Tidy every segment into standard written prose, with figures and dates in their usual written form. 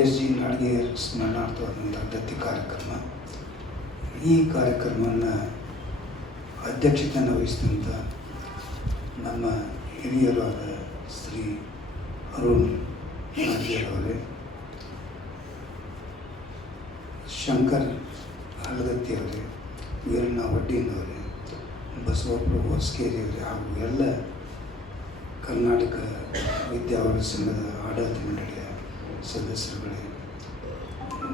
S G Nadiger ಸ್ಮರಣಾರ್ಥವಾದಂಥ ದತ್ತಿ ಕಾರ್ಯಕ್ರಮ. ಈ ಕಾರ್ಯಕ್ರಮವನ್ನು ಅಧ್ಯಕ್ಷತೆಯನ್ನು ವಹಿಸಿದಂಥ ನಮ್ಮ ಹಿರಿಯರಾದ ಶ್ರೀ ಅರುಣ್ ನಾಡಿಗೇರ್ ಅವರೇ, ಶಂಕರ್ ಹಲಗತ್ತಿಯವರೇ, ವೀರಣ್ಣ ವಡ್ಡಿನವರೇ, ಬಸವಪ್ರಭು ಹೊಸಕೇರಿಯವರೇ ಹಾಗೂ ಎಲ್ಲ ಕರ್ನಾಟಕ ವಿದ್ಯಾವರ್ಗ ಸಂಘದ ಆಡಳಿತ ಮಂಡಳಿಯ ಸದಸ್ಯರುಗಳೇ,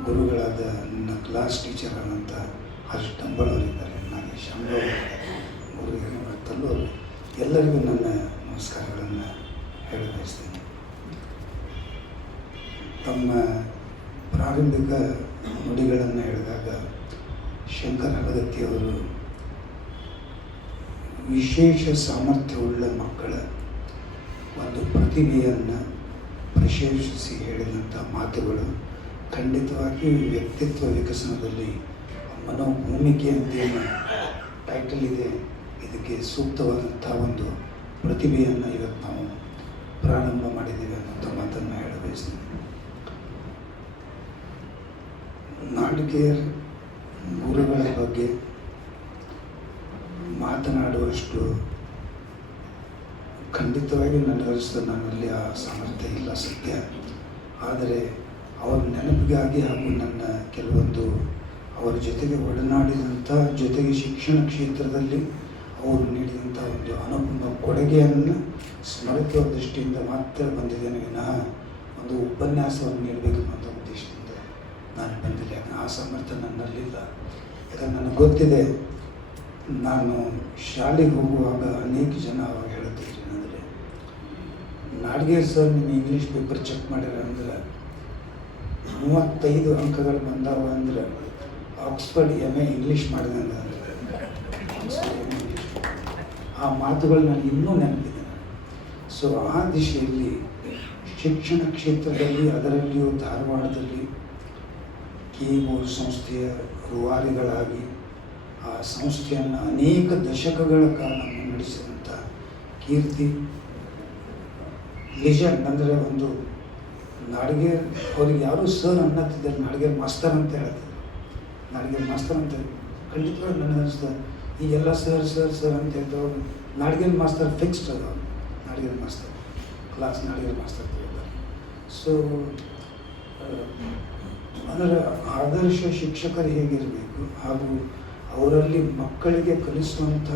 ಗುರುಗಳಾದ ನನ್ನ ಕ್ಲಾಸ್ ಟೀಚರ್ ಆದಂಥ ಹರ್ಷ್ ಟಂಬಳವರಿದ್ದಾರೆ, ನಾಗೇಶ್ ಅಂಬಳವರು, ಗುರುಗಳು ತಲ್ಲೂರು, ಎಲ್ಲರಿಗೂ ನನ್ನ ನಮಸ್ಕಾರಗಳನ್ನು ಹೇಳ ಬಯಸ್ತೇನೆ. ತಮ್ಮ ಪ್ರಾರಂಭಿಕ ನುಡಿಗಳನ್ನು ಹೇಳಿದಾಗ ಶಂಕರ್ ಹಲಗತ್ತಿಯವರು ವಿಶೇಷ ಸಾಮರ್ಥ್ಯವುಳ್ಳ ಮಕ್ಕಳ ಒಂದು ಪ್ರತಿಭೆಯನ್ನು ಪ್ರಶಂಸಿಸಿ ಹೇಳಿದಂಥ ಮಾತುಗಳು ಖಂಡಿತವಾಗಿ ವ್ಯಕ್ತಿತ್ವ ವಿಕಸನದಲ್ಲಿ ಮನೋಭೂಮಿಕೆ ಅಂತೇನು ಟೈಟಲ್ ಇದೆ, ಇದಕ್ಕೆ ಸೂಕ್ತವಾದಂಥ ಒಂದು ಪ್ರತಿಭೆಯನ್ನು ಇವತ್ತು ನಾವು ಪ್ರಾರಂಭ ಮಾಡಿದ್ದೇವೆ ಅನ್ನೋಂಥ ಮಾತನ್ನು ಹೇಳ ಬಯಸ್ತೀನಿ. ನಾಡಿಗೇರ್ ಗುರುಗಳ ಬಗ್ಗೆ ಮಾತನಾಡುವಷ್ಟು ಖಂಡಿತವಾಗಿ ನನ್ನಲ್ಲಿ ಆ ಸಾಮರ್ಥ್ಯ ಇಲ್ಲ ಸತ್ಯ. ಆದರೆ ಅವರ ನೆನಪಿಗಾಗಿ ಹಾಗೂ ನನ್ನ ಕೆಲವೊಂದು ಅವರ ಜೊತೆಗೆ ಒಡನಾಡಿದಂಥ, ಜೊತೆಗೆ ಶಿಕ್ಷಣ ಕ್ಷೇತ್ರದಲ್ಲಿ ಅವರು ನೀಡಿದಂಥ ಒಂದು ಅನುಪಮ ಕೊಡುಗೆಯನ್ನು ಸ್ಮರಿಸುವ ದೃಷ್ಟಿಯಿಂದ ಮಾತ್ರ ಬಂದಿದ್ದೇನೆ ವಿನಃ ಒಂದು ಉಪನ್ಯಾಸವನ್ನು ನೀಡಬೇಕೆನ್ನುವಂಥ ಉದ್ದೇಶದಿಂದ ನಾನು ಬಂದಿಲ್ಲ. ಯಾಕಂದರೆ ಆ ಸಾಮರ್ಥ್ಯ ನನ್ನಲ್ಲಿಲ್ಲ. ಯಾಕಂದರೆ ನನಗೆ ಗೊತ್ತಿದೆ, ನಾನು ಶಾಲೆಗೆ ಹೋಗುವಾಗ ಅನೇಕ ಜನ ಅವಾಗ ಹೇಳ್ತಿದ್ರು, ಅಂದರೆ ನಾಡಿಗೇರ್ ಸರ್ ನಿಮ್ಮ ಇಂಗ್ಲೀಷ್ ಪೇಪರ್ ಚೆಕ್ ಮಾಡ್ಯಾರ ಅಂದ್ರೆ 35 ಅಂಕಗಳು ಬಂದಾವ ಅಂದ್ರೆ ಆಕ್ಸ್ಫರ್ಡ್ MA ಇಂಗ್ಲೀಷ್ ಮಾಡಿದೆ ಅಂದ್ರೆ ಆ ಮಾತುಗಳು ನನಗೆ ಇನ್ನೂ ನೆನಪಿದೆ. ಸೊ ಆ ದಿಶೆಯಲ್ಲಿ ಶಿಕ್ಷಣ ಕ್ಷೇತ್ರದಲ್ಲಿ, ಅದರಲ್ಲಿಯೂ ಧಾರವಾಡದಲ್ಲಿ KE ಸಂಸ್ಥೆಯ ರೂವಾರಿಗಳಾಗಿ ಆ ಸಂಸ್ಥೆಯನ್ನು ಅನೇಕ ದಶಕಗಳ ಕಾಲ ಮುನ್ನಡೆಸಿದಂಥ ಕೀರ್ತಿ, ಲೆಜೆಂಡ್. ಅಂದರೆ ಒಂದು ನಾಡಿಗೇರ್ ಅವ್ರಿಗೆ ಯಾರೂ ಸರ್ ಅನ್ನತ್ತಿದ್ದಾರೆ, ನಾಡಿಗೇರ್ ಮಾಸ್ತರ್ ಅಂತ ಹೇಳ್ತಾರೆ. ನಾಡಿಗೇರ್ ಮಾಸ್ತರ್ ಅಂತ ಖಂಡಿತವಾಗಿ ನನಗೆ ಅನಿಸ್ತದೆ. ಈಗೆಲ್ಲ ಸರ್ ಸರ್ ಸರ್ ಅಂತ ಹೇಳ್ತವ್ರು, ನಾಡಿಗೇರ್ ಮಾಸ್ತರ್ ಫಿಕ್ಸ್ಡ್ ಅದ. Nadiger master class Nadiger master ತಿಳಿದ್ದಾರೆ. ಸೊ ಅದರ ಆದರ್ಶ ಶಿಕ್ಷಕರು ಹೇಗಿರಬೇಕು ಹಾಗೂ ಅವರಲ್ಲಿ ಮಕ್ಕಳಿಗೆ ಕಲಿಸುವಂಥ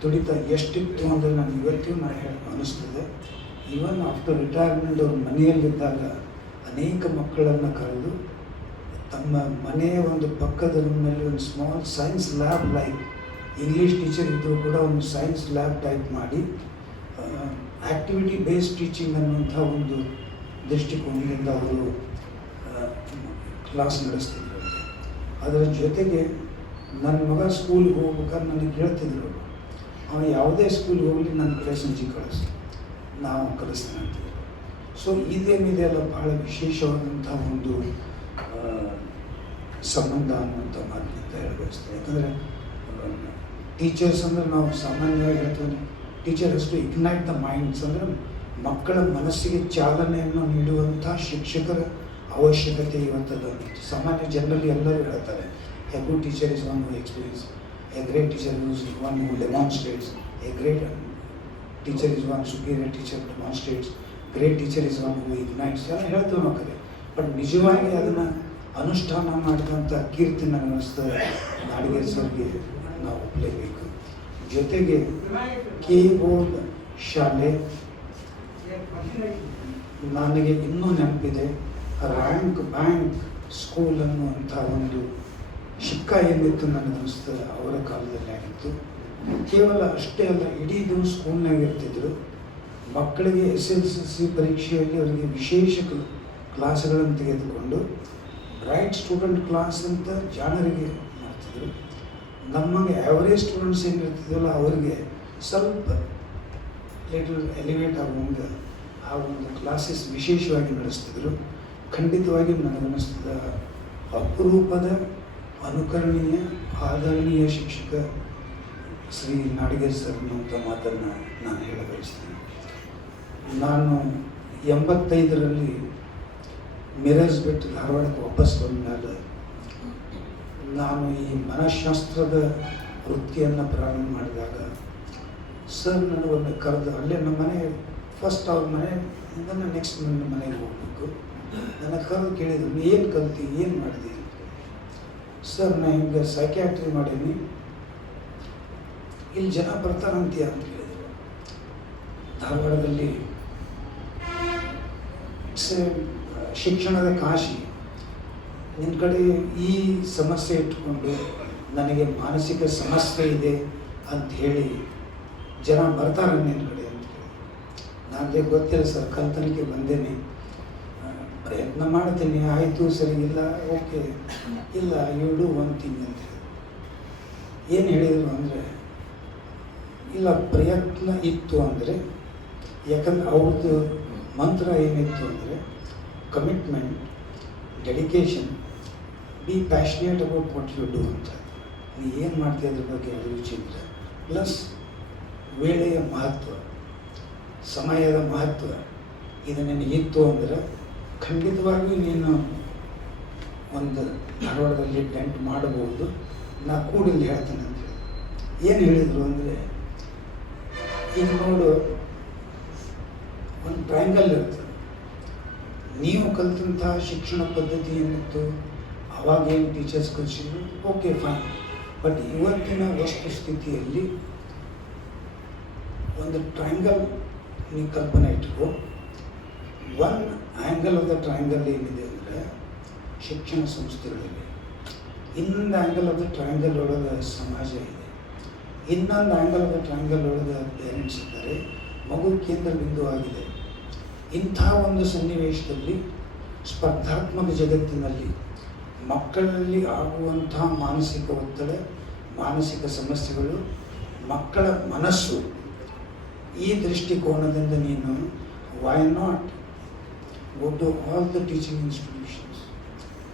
ತುಡಿತ ಎಷ್ಟಿತ್ತು ಅಂದರೆ ನನಗೆ ಇವತ್ತಿಗೂ ಅನ್ನಿಸ್ತದೆ. ಈವನ್ ಆಫ್ಟರ್ ರಿಟೈರ್ಮೆಂಟ್ ಅವ್ರ ಮನೆಯಲ್ಲಿದ್ದಾಗ ಅನೇಕ ಮಕ್ಕಳನ್ನು ಕರೆದು ತಮ್ಮ ಮನೆಯ ಒಂದು ಪಕ್ಕದ ರೂಮ್ನಲ್ಲಿ ಒಂದು small science lab like, English teacher ಇದ್ದರೂ ಕೂಡ ಒಂದು ಸೈನ್ಸ್ ಲ್ಯಾಬ್ ಟೈಪ್ ಮಾಡಿ ಆ್ಯಕ್ಟಿವಿಟಿ ಬೇಸ್ಡ್ ಟೀಚಿಂಗ್ ಅನ್ನುವಂಥ ಒಂದು ದೃಷ್ಟಿಕೋನದಿಂದ ಅವರು ಕ್ಲಾಸ್ ನಡೆಸ್ತಿದ್ರು. ಅದರ ಜೊತೆಗೆ ನನ್ನ ಮಗ ಸ್ಕೂಲ್ಗೆ ಹೋಗ್ಬೇಕಾದ್ರೆ ನನಗೆ ಹೇಳ್ತಿದ್ರು, ಅವನು ಯಾವುದೇ ಸ್ಕೂಲ್ಗೆ ಹೋಗಲಿ ನನ್ನ ಕಡೆ ಸಂಜೆ ಕಳಿಸಿ, ನಾವು ಕಲಿಸ್ತೇನೆ ಅಂತಿದ್ರು. ಸೊ ಇದೇನಿದೆ ಅಲ್ಲ, ಬಹಳ ವಿಶೇಷವಾದಂಥ ಒಂದು ಸಂಬಂಧ ಅನ್ನುವಂಥ ಮಾತಿನಿಂದ ಹೇಳಬಯಸ್ತೇನೆ. ಯಾಕಂದರೆ ಟೀಚರ್ಸ್ ಅಂದರೆ ನಾವು ಸಾಮಾನ್ಯವಾಗಿ ಹೇಳ್ತೇವೆ, ಟೀಚರ್ ಅಷ್ಟು ಇಗ್ನೈಟ್ ದ ಮೈಂಡ್ಸ್, ಅಂದರೆ ಮಕ್ಕಳ ಮನಸ್ಸಿಗೆ ಚಾಲನೆಯನ್ನು ನೀಡುವಂಥ ಶಿಕ್ಷಕರ ಅವಶ್ಯಕತೆ ಇವತ್ತದ. ಸಾಮಾನ್ಯ ಜನರಲ್ಲಿ ಎಲ್ಲರೂ ಹೇಳ್ತಾರೆ, a good teacher is one who experience, a great teacher is one who demonstrates, a great teacher is one superior teacher demonstrates, great teacher is one who ignites ಎಲ್ಲ ಹೇಳ್ತೇವೆ ನಾವು ಕರೆ. ಬಟ್ ನಿಜವಾಗಿ ಅದನ್ನು ಅನುಷ್ಠಾನ ಮಾಡಿದಂಥ ಕೀರ್ತಿ ನನಗೆ ಅನಿಸ್ತದೆ ನಾಡಿಗೇರ್ ಸರ್ಗೆ ನಾವು ಒಪ್ಪಲೇಬೇಕು. ಜೊತೆಗೆ KE ಶಾಲೆ ನನಗೆ ಇನ್ನೂ ನೆನಪಿದೆ. ರ್ಯಾಂಕ್ ಬ್ಯಾಂಕ್ ಸ್ಕೂಲ್ ಅನ್ನುವಂಥ ಒಂದು ಶಿಕ್ಕ ಏನಿತ್ತು ನನಗೆ ಅನಿಸ್ತದೆ ಅವರ ಕಾಲದಲ್ಲಿ ಆಗಿತ್ತು. ಕೇವಲ ಅಷ್ಟೇ ಅಲ್ಲ, ಇಡೀ ದಿನ ಸ್ಕೂಲ್ನಾಗ ಇರ್ತಿದ್ರು. ಮಕ್ಕಳಿಗೆ SSLC ಪರೀಕ್ಷೆಯಲ್ಲಿ ಅವರಿಗೆ ವಿಶೇಷ ಕ್ಲಾಸ್ಗಳನ್ನು ತೆಗೆದುಕೊಂಡು ಬ್ರೈಟ್ ಸ್ಟೂಡೆಂಟ್ ಕ್ಲಾಸ್ ಅಂತ ಜಾಣರಿಗೆ ಮಾಡ್ತಿದ್ರು. ನಮಗೆ ಆ್ಯಾವರೇಜ್ ಸ್ಟೂಡೆಂಟ್ಸ್ ಏನಿರ್ತಿದ್ವಲ್ಲ ಅವರಿಗೆ ಸ್ವಲ್ಪ ಲಿಟಲ್ ಎಲಿವೇಟ್ ಆಗುವಂಗೆ ಆ ಒಂದು ಕ್ಲಾಸಸ್ ವಿಶೇಷವಾಗಿ ನಡೆಸ್ತಿದ್ರು. ಖಂಡಿತವಾಗಿ ನನಗನ್ನಿಸ್ತದ ಅಪರೂಪದ ಅನುಕರಣೀಯ ಆದರಣೀಯ ಶಿಕ್ಷಕ ಶ್ರೀ ನಾಡಿಗೇರ್ ಸರ್ ಅನ್ನುವಂಥ ಮಾತನ್ನು ನಾನು ಹೇಳ ಬಯಸ್ತೀನಿ. ನಾನು 85ರಲ್ಲಿ ಮಿರಜ್ ಬಿಟ್ಟು ಧಾರವಾಡಕ್ಕೆ ವಾಪಸ್ ಬಂದಮೇಲೆ ನಾನು ಈ ಮನಃಶಾಸ್ತ್ರದ ವೃತ್ತಿಯನ್ನು ಪ್ರಾರಂಭ ಮಾಡಿದಾಗ ಸರ್ ನನಗೊಮ್ಮೆ ಕರೆದು ಅಲ್ಲೇ ನಮ್ಮ ಮನೆ ಫಸ್ಟ್ ಅವ್ರ ಮನೆಯಿಂದ ನೆಕ್ಸ್ಟ್ ನನ್ನ ಮನೆಗೆ ಹೋಗಬೇಕು. ನನ್ನ ಕರೆದು ಕೇಳಿದ್ರು, ನೀ ಏನು ಕಲ್ತಿ, ಏನು ಮಾಡಿದೆ? ಸರ್ ನಾ ಹಿಂಗೆ ಸೈಕ್ಯಾಟ್ರಿ ಮಾಡೀನಿ, ಇಲ್ಲಿ ಜನ ಬರ್ತಾರಂತೀಯ ಅಂತ ಕೇಳಿದರು. ಧಾರವಾಡದಲ್ಲಿ ಶಿಕ್ಷಣದ ಕಾಶಿ, ನಿನ್ನ ಕಡೆ ಈ ಸಮಸ್ಯೆ ಇಟ್ಕೊಂಡು ನನಗೆ ಮಾನಸಿಕ ಸಮಸ್ಯೆ ಇದೆ ಅಂತ ಹೇಳಿ ಜನ ಬರ್ತಾರೆ ನಿನ್ನ ಕಡೆ ಅಂತ ಹೇಳಿ. ನನಗೆ ಗೊತ್ತಿಲ್ಲ ಸರ್, ಕಲ್ತನಿಕೆ ಬಂದೇನೆ, ಪ್ರಯತ್ನ ಮಾಡ್ತೀನಿ, ಆಯಿತು ಸರಿ, ಇಲ್ಲ ಓಕೆ, ಇಲ್ಲ ಯು ಡೂ ಒನ್ ಥಿಂಗ್ ಅಂತ ಹೇಳಿ. ಏನು ಹೇಳಿದರು ಅಂದರೆ, ಇಲ್ಲ ಪ್ರಯತ್ನ ಇತ್ತು ಅಂದರೆ, ಯಾಕಂದ್ರೆ ಅವ್ರದ್ದು ಮಂತ್ರ ಏನಿತ್ತು ಅಂದರೆ commitment, dedication, be passionate about what you do ಅಂತ. ನೀ ಏನು ಮಾಡ್ತೀಯ ಅದ್ರ ಬಗ್ಗೆ ಅಭಿರುಚಿ ಇದ್ದರೆ, ಪ್ಲಸ್ ವೇಳೆಯ ಮಹತ್ವ, ಸಮಯದ ಮಹತ್ವ ಇದು ನಿನಗಿತ್ತು ಅಂದರೆ ಖಂಡಿತವಾಗಿಯೂ ನೀನು ಒಂದು ಧಾರವಾಡದಲ್ಲಿ ಟೆಂಟ್ ಮಾಡಬಹುದು. ನಾ ಕೂಡಿಲ್ಲಿ ಹೇಳ್ತೇನೆ ಅಂತ ಹೇಳಿ. ಏನು ಹೇಳಿದರು ಅಂದರೆ, ಈಗ ನೋಡು ಒಂದು ಟ್ರಯಾಂಗಲ್ ಇರ್ತದೆ, ನೀವು ಕಲಿತಂತಹ ಶಿಕ್ಷಣ ಪದ್ಧತಿ ಏನಿತ್ತು ಅವಾಗೇನು ಟೀಚರ್ಸ್ ಕಲಿಸಿದ್ರು, ಓಕೆ ಫೈನ್. ಬಟ್ ಇವತ್ತಿನ ವಸ್ತುಸ್ಥಿತಿಯಲ್ಲಿ ಒಂದು ಟ್ರಯಾಂಗಲ್ ನೀವು ಕಲ್ಪನೆ ಇಟ್ಕೋ. One angle of the triangle ಏನಿದೆ ಅಂದರೆ ಶಿಕ್ಷಣ ಸಂಸ್ಥೆಗಳಿವೆ, ಇನ್ನೊಂದು ಆ್ಯಂಗಲ್ ಆಫ್ ದ ಟ್ರಯಾಂಗಲ್ ಒಳಗೆ ಸಮಾಜ ಇದೆ, ಇನ್ನೊಂದು ಆ್ಯಂಗಲ್ ಆಫ್ ದ ಟ್ರಯಾಂಗಲ್ ಒಳಗೆ ಪೇರೆಂಟ್ಸ್ ಇದ್ದಾರೆ, ಮಗು ಕೇಂದ್ರ ಬಿಂದುವಾಗಿದೆ. ಇಂಥ ಒಂದು ಸನ್ನಿವೇಶದಲ್ಲಿ ಸ್ಪರ್ಧಾತ್ಮಕ ಜಗತ್ತಿನಲ್ಲಿ ಮಕ್ಕಳಲ್ಲಿ ಆಗುವಂಥ ಮಾನಸಿಕ ಒತ್ತಡ, ಮಾನಸಿಕ ಸಮಸ್ಯೆಗಳು, ಮಕ್ಕಳ ಮನಸ್ಸು, ಈ ದೃಷ್ಟಿಕೋನದಿಂದ ನೀನು why not go to all the teaching institutions,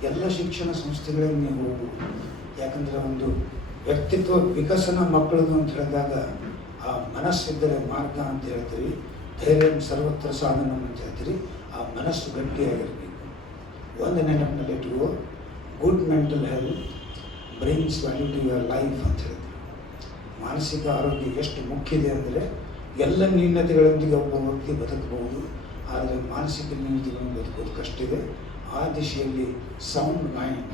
ಎಲ್ಲ ಶಿಕ್ಷಣ ಸಂಸ್ಥೆಗಳಿಗೆ ನೀವು ಹೋಗು. ಯಾಕಂದರೆ ಒಂದು ವ್ಯಕ್ತಿತ್ವ ವಿಕಸನ ಮಕ್ಕಳದು ಅಂತ ಹೇಳಿದಾಗ ಆ ಮನಸ್ಸಿದ್ದರೆ ಮಾರ್ಗ ಅಂತ ಹೇಳ್ತೀವಿ, ಧೈರ್ಯ ಸರ್ವತ್ರ ಸಾಧನ ಅಂತ ಹೇಳ್ತೀರಿ. ಆ ಮನಸ್ಸು ಗಟ್ಟಿಯಾಗಿರಬೇಕು. ಒಂದು ನೆನಪಿನಲ್ಲಿ ಇಟ್ಕೋ, good mental health brings value to your life ಅಂತ ಹೇಳ್ತೀವಿ. ಮಾನಸಿಕ ಆರೋಗ್ಯ ಎಷ್ಟು ಮುಖ್ಯ ಇದೆ ಅಂದರೆ, ಎಲ್ಲ ನ್ಯೂನತೆಗಳೊಂದಿಗೆ ಒಬ್ಬ ವ್ಯಕ್ತಿ ಬದುಕಬಹುದು, ಆದರೆ ಮಾನಸಿಕ ನ್ಯೂನತೆಗಳನ್ನು ಬದುಕೋದು ಕಷ್ಟ ಇದೆ. ಆ ದಿಶೆಯಲ್ಲಿ sound mind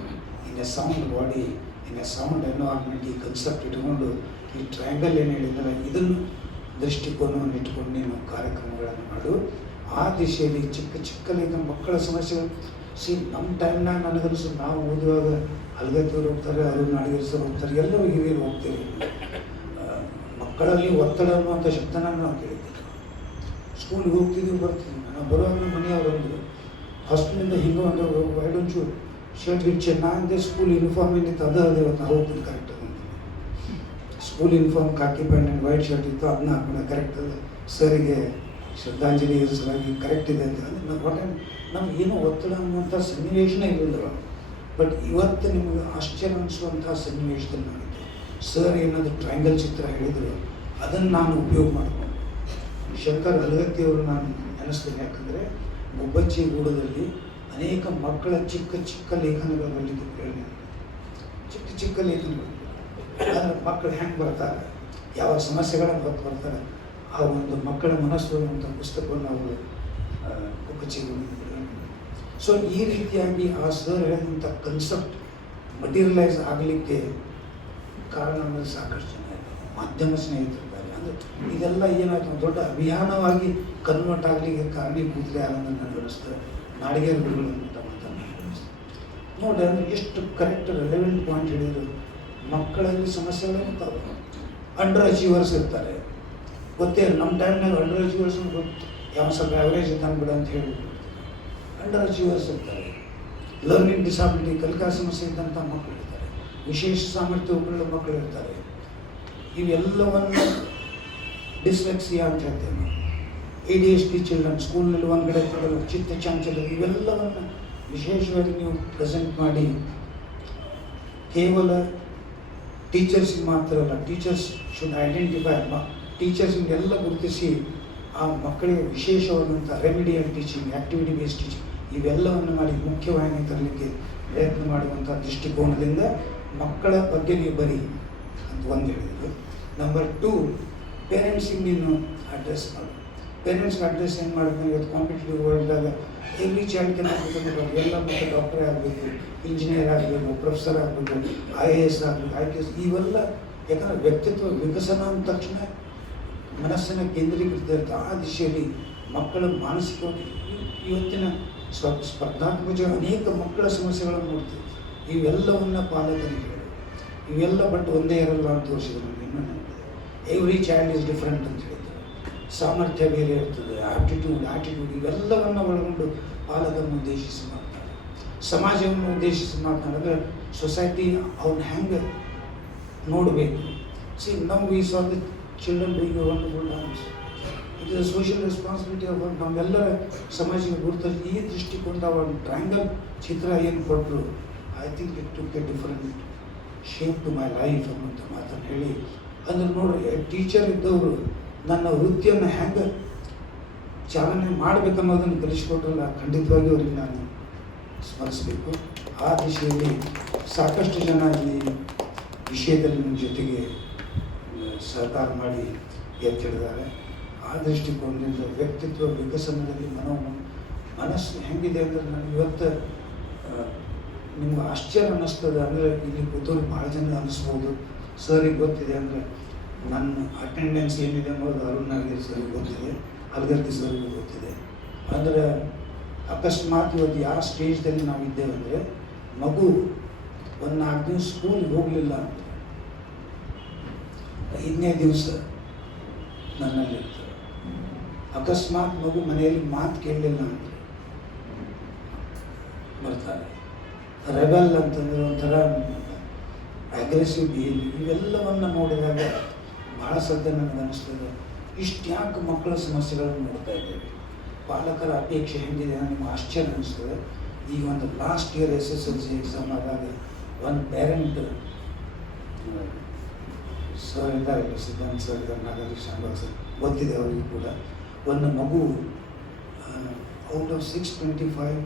in a sound body in a sound environment, ಈ ಕನ್ಸೆಪ್ಟ್ ಇಟ್ಕೊಂಡು ಈ ಟ್ರಯಾಂಗಲ್ ಏನು ಹೇಳಿದರೆ ಇದನ್ನು ದೃಷ್ಟಿಕೋನವನ್ನು ಇಟ್ಕೊಂಡು ನೀನು ಕಾರ್ಯಕ್ರಮಗಳನ್ನು ಮಾಡು. ಆ ದಿಶೆಯಲ್ಲಿ ಚಿಕ್ಕ ಚಿಕ್ಕಲಿಂದ ಮಕ್ಕಳ ಸಮಸ್ಯೆಗಳು ನಮ್ಮ ಟೈಮ್ನಾಗ ನನಗನ್ಸು ನಾವು ಓದುವಾಗ ಅಲ್ಗತ್ತವ್ರು ಹೋಗ್ತಾರೆ, ಅರುಣ್ ನಾಡಿಗೇರ್ ಸರ್ ಹೋಗ್ತಾರೆ, ಎಲ್ಲರೂ ಹಿರಿಯರು ಹೋಗ್ತೇವೆ. ಮಕ್ಕಳಲ್ಲಿ ಒತ್ತಡ ಅನ್ನುವಂಥ ಶಬ್ದನ ನಾವು ಕೇಳಿದ್ದೀವಿ. ಸ್ಕೂಲ್ಗೆ ಹೋಗ್ತಿದ್ದೀವಿ, ಬರ್ತಿದ್ವಿ. ನಾವು ಬರುವಾಗ ನಮ್ಮ ಮನೆಯವರು ಅಂದರು, ಹಾಸ್ಟೆಲಿಂದ ಹಿಂಗೆ ಒಂದು ವೈ ಡೋಂಟ್ ಯು ಶರ್ಟ್ ಗಿಟ್ ಚೆನ್ನ ಅಂದೆ, ಸ್ಕೂಲ್ ಯೂನಿಫಾರ್ಮ್ ಏನಿತ್ತು ಅದು ಅದೇ ಇವತ್ತು ನಾವು ಹೋಗ್ತೀನಿ ಕರೆಕ್ಟ್ ಅದು. School uniform khaki pant and white shirt ಇತ್ತು, ಅದನ್ನ ಹಾಕೋಣ ಕರೆಕ್ಟ್ ಅದು, ಸರಿಗೆ ಶ್ರದ್ಧಾಂಜಲಿ ಸಲುವಾಗಿ ಕರೆಕ್ಟ್ ಇದೆ ಅಂತ. ನಾವು ಹೊಟ್ಟೆ ನಮ್ಗೆ ಏನೋ ಒತ್ತಡ ಅನ್ನುವಂಥ ಸನ್ನಿವೇಶನೇ ಇರಲಿಲ್ಲ. ಬಟ್ ಇವತ್ತು ನಿಮಗೆ ಆಶ್ಚರ್ಯ ಅನಿಸುವಂಥ ಸನ್ನಿವೇಶದಲ್ಲಿ ನಾನಿದ್ದೆ. ಸರ್ ಏನಾದರೂ ಟ್ರಯಾಂಗಲ್ ಚಿತ್ರ ಹೇಳಿದರು, ಅದನ್ನು ನಾನು ಉಪಯೋಗ ಮಾಡಿಕೊಂಡು ಶಂಕರ್ ಅಲಗತ್ತಿಯವರು ನಾನು ನೆನೆಸ್ತೀನಿ. ಯಾಕಂದರೆ ಗುಬ್ಬಚ್ಚಿ ಗೂಡದಲ್ಲಿ ಅನೇಕ ಮಕ್ಕಳ ಚಿಕ್ಕ ಚಿಕ್ಕ ಲೇಖನಗಳು ಬರಲಿಕ್ಕೆ ಪ್ರೇರಣೆ, ಚಿಕ್ಕ ಚಿಕ್ಕ ಲೇಖನಗಳು. ಆದರೆ ಮಕ್ಕಳು ಹೆಂಗೆ ಬರ್ತಾರೆ, ಯಾವ ಸಮಸ್ಯೆಗಳನ್ನು ಹೊತ್ತು ಬರ್ತಾರೆ, ಆ ಒಂದು ಮಕ್ಕಳ ಮನಸ್ಸು ಅಂತ ಪುಸ್ತಕವನ್ನು ಅವರು ಗುಬ್ಬಚ್ಚಿಗಳು. ಸೊ ಈ ರೀತಿಯಾಗಿ ಆ ಸರ್ ಹೇಳಿದಂಥ ಕನ್ಸೆಪ್ಟ್ ಮಟೀರಿಯಲೈಸ್ ಆಗಲಿಕ್ಕೆ ಕಾರಣ ಅಂದರೆ ಸಾಕಷ್ಟು ಜನ ಮಾಧ್ಯಮ ಸ್ನೇಹಿತರಿದ್ದಾರೆ. ಅಂದರೆ ಇದೆಲ್ಲ ಏನಾಯ್ತು, ದೊಡ್ಡ ಅಭಿಯಾನವಾಗಿ ಕನ್ವರ್ಟ್ ಆಗಲಿಕ್ಕೆ ಕಾರಣೀಭೂತರೇ ಆನಂದ ನನಗೆ ಅನಿಸ್ತದೆ. ನಾಡಿಗೇರ್ ಗುರುಗಳು ಅಂತ ಮಾತನ್ನು ನೋಡಿ, ಅಂದರೆ ಎಷ್ಟು ಕರೆಕ್ಟ್ ರೆಲೆವೆಂಟ್ ಪಾಯಿಂಟ್ ಹೇಳಿದರು. ಮಕ್ಕಳಲ್ಲಿ ಸಮಸ್ಯೆಗಳಿರ್ತಾವೆ, ಅಂಡರ್ ಅಚೀವರ್ಸ್ ಇರ್ತಾರೆ. ಗೊತ್ತೇ ನಮ್ಮ ಟೈಮ್ನಾಗ ಅಂಡರ್ ಅಚೀವರ್ಸ್ ಗೊತ್ತು, ಯಾವ ಸ್ವಲ್ಪ ಆ್ಯಾವ್ರೇಜ್ ಇದ್ದಾನೆ ಬಿಡ ಅಂತ ಹೇಳಿ ಅಂಡರ್ ಅಚೀವರ್ಸ್ ಇರ್ತಾರೆ. ಲರ್ನಿಂಗ್ ಡಿಸಾಬಿಲಿಟಿ, ಕಲಿಕಾ ಸಮಸ್ಯೆ ಇದ್ದಂಥ ಮಕ್ಕಳು ಇರ್ತಾರೆ, ವಿಶೇಷ ಸಾಮರ್ಥ್ಯ ಉಳ್ಳ ಮಕ್ಕಳು ಇರ್ತಾರೆ. ಇವೆಲ್ಲವನ್ನು ಡಿಸ್ಲೆಕ್ಸಿಯಾ ಅಂತ ಹೇಳ್ತೇವೆ ನಾವು. ADHD ಚಿಲ್ಡ್ರನ್ ಸ್ಕೂಲ್ನಲ್ಲಿ ಒಂದು ಕಡೆ ಕೊಡಲು, ಚಿತ್ತ ಚಾಂಚಲ್ಯ, ಇವೆಲ್ಲವನ್ನು ವಿಶೇಷವಾಗಿ ನೀವು ಪ್ರೆಸೆಂಟ್ ಮಾಡಿ ಕೇವಲ ಟೀಚರ್ಸಿಗೆ ಮಾತ್ರ ಅಲ್ಲ, ಟೀಚರ್ಸ್ ಶುಡ್ ಐಡೆಂಟಿಫೈ, ಟೀಚರ್ಸಿಗೆಲ್ಲ ಗುರುತಿಸಿ ಆ ಮಕ್ಕಳಿಗೆ ವಿಶೇಷವಾದಂಥ remedial teaching, activity based teaching ಇವೆಲ್ಲವನ್ನು ಮಾಡಿ ಮುಖ್ಯವಾಹಿನಿ ತರಲಿಕ್ಕೆ ಪ್ರಯತ್ನ ಮಾಡುವಂಥ ದೃಷ್ಟಿಕೋನದಿಂದ ಮಕ್ಕಳ ಬಗ್ಗೆ ನೀವು ಬರೀ ಅಂತ ಒಂದು ಹೇಳಿದರು. ನಂಬರ್ 2, ಪೇರೆಂಟ್ಸಿಗೆ ನೀನು ಅಡ್ರೆಸ್ ಮಾಡು. ಪೇರೆಂಟ್ಸ್ಗೆ ಅಡ್ರೆಸ್ ಏನು ಮಾಡ್ತೀನಿ, ಇವತ್ತು ಕಾಂಪಿಟೇಟಿವ್ ವರ್ಲ್ಡ್ದಾಗ ಎವ್ರಿ ಚೈಲ್ಡ್ ಕೆನ ಎಲ್ಲ ಮಕ್ಕಳು ಡಾಕ್ಟರೇ ಆಗಬೇಕು, ಇಂಜಿನಿಯರ್ ಆಗಬೇಕು, ಪ್ರೊಫೆಸರ್ ಆಗಬೇಕು, IAS ಆಗಬೇಕು, IPS, ಇವೆಲ್ಲ ಯಾಕಂದರೆ ವ್ಯಕ್ತಿತ್ವ ವಿಕಸನ ಅಂದ ತಕ್ಷಣ ಮನಸ್ಸನ್ನು ಕೇಂದ್ರೀಕೃತ ಇರುತ್ತೆ. ಆ ದಿಶೆಯಲ್ಲಿ ಮಕ್ಕಳ ಮಾನಸಿಕವಾಗಿ ಇವತ್ತಿನ ಸ್ಪರ್ಧಾತ್ಮಕ ಅನೇಕ ಮಕ್ಕಳ ಸಮಸ್ಯೆಗಳನ್ನು ನೋಡ್ತೀವಿ. ಇವೆಲ್ಲವನ್ನು ಪಾಲಕರಿಗೆ ಹೇಳಿ, ಇವೆಲ್ಲ ಬಟ್ ಒಂದೇ ಇರಲ್ಲ ಅಂತ ತೋರಿಸಿದ್ರು. ಇನ್ನೂ ನೆನಪಿದೆ, ಎವ್ರಿ ಚೈಲ್ಡ್ ಈಸ್ ಡಿಫ್ರೆಂಟ್ ಅಂತ ಹೇಳಿದ್ದಾರೆ. ಸಾಮರ್ಥ್ಯ ಬೇರೆ ಇರ್ತದೆ, ಆಟಿಟ್ಯೂಡ್ ಇವೆಲ್ಲವನ್ನು ಒಳಗೊಂಡು ಪಾಲಕರನ್ನು ಉದ್ದೇಶಿಸಿ ಮಾತನಾಡಿ, ಸಮಾಜವನ್ನು ಉದ್ದೇಶಿಸಿ ಮಾತನಾಡಿದ್ರೆ ಸೊಸೈಟಿ ಅವ್ರನ್ನ ಹೆಂಗೆ ನೋಡಬೇಕು. ನಾವು ಈ ಸಾಲ್ the children doing A wonderful dance. It is social responsibility of ನಮ್ಮೆಲ್ಲರ ಸಮಾಜಕ್ಕೆ ಗುರುತಿಸಿ ಈ ದೃಷ್ಟಿಕೋನದ ಒಂದು ಟ್ರ್ಯಾಂಗಲ್ ಚಿತ್ರ ಏನು ಕೊಟ್ಟರು, I think it took a different shape to my life ಅನ್ನುವಂಥ ಮಾತನ್ನು ಹೇಳಿ, ಅಂದ್ರೆ ನೋಡ್ರಿ ಟೀಚರ್ ಇದ್ದವರು ನನ್ನ ವೃತ್ತಿಯನ್ನು ಹೆಂಗೆ ಚಾಲನೆ ಮಾಡಬೇಕನ್ನೋದನ್ನು ಕಲಿಸಿಕೊಟ್ರಲ್ಲ, ಖಂಡಿತವಾಗಿ ಅವರಿಗೆ ನಾನು ಸ್ಮರಿಸಬೇಕು. ಆ ದಿಶೆಯಲ್ಲಿ ಸಾಕಷ್ಟು ಜನ ಈ ವಿಷಯದಲ್ಲಿ ನಿಮ್ಮ ಜೊತೆಗೆ ಸಹಕಾರ ಮಾಡಿ ಎತ್ತಿಡಿದ್ದಾರೆ. ಆ ದೃಷ್ಟಿಕೋನದಿಂದ ವ್ಯಕ್ತಿತ್ವ ವಿಕಸನದಲ್ಲಿ ಮನಸ್ಸು ಹೆಂಗಿದೆ ಅಂದರೆ ನನಗೆ ಇವತ್ತು ನಿಮ್ಗೆ ಆಶ್ಚರ್ಯ ಅನ್ನಿಸ್ತದೆ. ಅಂದರೆ ಇಲ್ಲಿ ಕೂತವ್ರು ಭಾಳ ಜನ ಅನ್ನಿಸ್ಬೋದು, ಸರಿಗೆ ಗೊತ್ತಿದೆ ಅಂದರೆ ನನ್ನ ಅಟೆಂಡೆನ್ಸ್ ಏನಿದೆ ಅನ್ನೋದು ಅರುಣ್ ನಾಗೇರ್ ಸರ್ಗೆ ಗೊತ್ತಿದೆ, ಅಲ್ಗರ್ತಿ ಸರ್ಗೂ ಗೊತ್ತಿದೆ. ಅಂದರೆ ಅಕಸ್ಮಾತ್ ಇವತ್ತು ಯಾವ ಸ್ಟೇಜ್ದಲ್ಲಿ ನಾವಿದ್ದೇವೆ ಅಂದರೆ, ಮಗು ಒಂದು 4 ದಿವಸ ಸ್ಕೂಲ್ಗೆ ಹೋಗಲಿಲ್ಲ ಅಂತ 5ನೇ ದಿವಸ ನನ್ನಲ್ಲಿರ್ತದೆ. ಅಕಸ್ಮಾತ್ ಮಗು ಮನೆಯಲ್ಲಿ ಮಾತು ಕೇಳಲಿಲ್ಲ ಅಂತ ಬರ್ತಾರೆ. ರೆಬಲ್ ಅಂತಂದರೆ ಒಂಥರ ಅಗ್ರೆಸಿವ್ ಬಿಹೇವಿಯರ್. ಇವೆಲ್ಲವನ್ನು ನೋಡಿದಾಗ ಭಾಳ ಸದ್ಯ ನನಗೆ ಅನ್ನಿಸ್ತದೆ, ಇಷ್ಟು ಯಾಕೆ ಮಕ್ಕಳ ಸಮಸ್ಯೆಗಳನ್ನು ನೋಡ್ತಾ ಇದ್ದೇವೆ, ಪಾಲಕರ ಅಪೇಕ್ಷೆ ಹೆಂಗಿದೆ ನನಗೆ ಆಶ್ಚರ್ಯ ಅನ್ನಿಸ್ತದೆ. ಈಗ ಒಂದು ಲಾಸ್ಟ್ ಇಯರ್ SSLC ಎಕ್ಸಾಮ್ ಆದಾಗ ಒಂದು ಪೇರೆಂಟ್ ಸರ್ ಇದ್ದಾರೆ, ಸಿದ್ಧಾಂತ ಸರ್ ಇದ್ದಾರೆ, ನಾಗರಿಕ ಶಾಂಬಾಗ್ ಸರ್ ಗೊತ್ತಿದೆ ಅವರಿಗೂ ಕೂಡ. ಒಂದು ಮಗು ಔಟ್ ಆಫ್ 625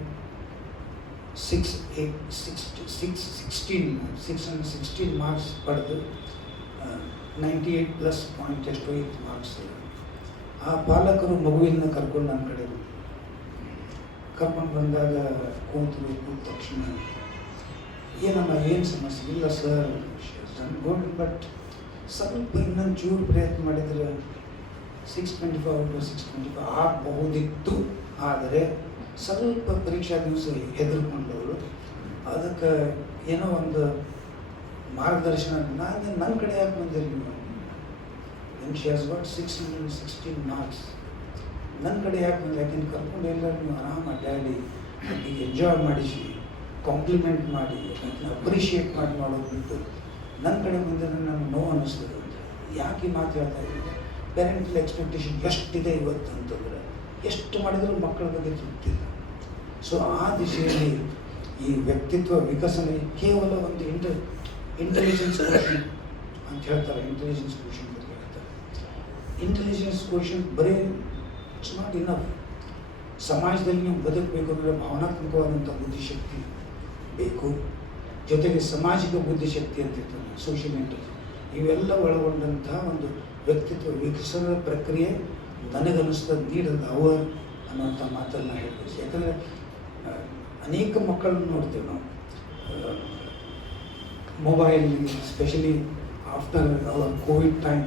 616 ಮಾರ್ಕ್ಸ್ ಪಡೆದು 98+ ಎಷ್ಟು ಇತ್ತು ಮಾರ್ಕ್ಸ್. ಆ ಪಾಲಕರು ಮಗುವಿನ ಕರ್ಕೊಂಡು ನನ್ನ ಕಡೆ ಕರ್ಕೊಂಡು ಬಂದಾಗ ಕೂತ ತಕ್ಷಣ ಏನಮ್ಮ ಏನು ಸಮಸ್ಯೆ ಇಲ್ಲ ಸರ್, ಗುಡ್, ಬಟ್ ಸ್ವಲ್ಪ ಇನ್ನೊಂದು ಚೂರು ಪ್ರಯತ್ನ ಮಾಡಿದರೆ 625 ಔಟ್ ಆಫ್ 625 ಆಗಬಹುದಿತ್ತು. ಆದರೆ ಸ್ವಲ್ಪ ಪರೀಕ್ಷಾ ದಿವಸ ಹೆದರ್ಕೊಂಡವರು, ಅದಕ್ಕೆ ಏನೋ ಒಂದು ಮಾರ್ಗದರ್ಶನ ನನ್ನ ಕಡೆ ಯಾಕೆ ಬಂದಿರಿ ನೀವು, ಶಿ ಹ್ಯಾಸ್ ಗಾಟ್ 616 ಮಾರ್ಕ್ಸ್, ನನ್ನ ಕಡೆ ಯಾಕೆ ಬಂದು, ಯಾಕೆಂದು ಕರ್ಕೊಂಡು ಎಲ್ಲರೂ ನೀವು ಆರಾಮ ಅಡ್ಡಾಡಿ ಈಗ ಎಂಜಾಯ್ ಮಾಡಿಸಿ ಕಾಂಪ್ಲಿಮೆಂಟ್ ಮಾಡಿ ಅಪ್ರಿಷಿಯೇಟ್ ಮಾಡೋದು ಬಿಟ್ಟು ನನ್ನ ಕಡೆ ಬಂದರೆ ನನಗೆ ನೋವು ಅನ್ನಿಸ್ತದೆ ಅಂತ. ಯಾಕೆ ಈ ಮಾತು ಹೇಳ್ತಾ ಇದ್ದೀನಿ, ಪೇರೆಂಟಲ್ ಎಕ್ಸ್ಪೆಕ್ಟೇಷನ್ ಎಷ್ಟಿದೆ ಇವತ್ತು ಅಂತಂದರೆ, ಎಷ್ಟು ಮಾಡಿದರೂ ಮಕ್ಕಳ ಬಗ್ಗೆ ತೃಪ್ತಿಲ್ಲ. ಸೊ ಆ ದಿಶೆಯಲ್ಲಿ ಈ ವ್ಯಕ್ತಿತ್ವ ವಿಕಸನ ಕೇವಲ ಒಂದು ಇಂಟೆಲಿಜೆನ್ಸ್ ಕ್ವೋಷನ್ ಅಂತ ಹೇಳ್ತಾರೆ. ಇಂಟೆಲಿಜೆನ್ಸ್ ಕ್ವೋಷನ್ ಬಗ್ಗೆ ಹೇಳ್ತಾರೆ. ಇಂಟೆಲಿಜೆನ್ಸ್ ಕ್ವೋಷನ್ ಬರೀ ಇಟ್ಸ್ ನಾಟ್ ಇನಫ್. ಸಮಾಜದಲ್ಲಿ ನೀವು ಬದುಕಬೇಕು ಅಂದರೆ ಭಾವನಾತ್ಮಕವಾದಂಥ ಬುದ್ಧಿಶಕ್ತಿ ಬೇಕು, ಜೊತೆಗೆ ಸಾಮಾಜಿಕ ಬುದ್ಧಿಶಕ್ತಿ ಅಂತ ಇರ್ತದೆ, ಸೋಷಿಯಲ್ ಇಂಟೆಲಿಜೆನ್ಸ್. ಇವೆಲ್ಲ ಒಳಗೊಂಡಂತಹ ಒಂದು ವ್ಯಕ್ತಿತ್ವ ವಿಕಸನದ ಪ್ರಕ್ರಿಯೆ ನನಗನ್ನಿಸ್ತದೆ ನೀಡದ ಅವರ್ ಅನ್ನೋಂಥ ಮಾತನ್ನು ಹೇಳ್ಬೋದು. ಯಾಕಂದರೆ ಅನೇಕ ಮಕ್ಕಳನ್ನು ನೋಡ್ತೇವೆ ನಾವು mobile, specially after our COVID time.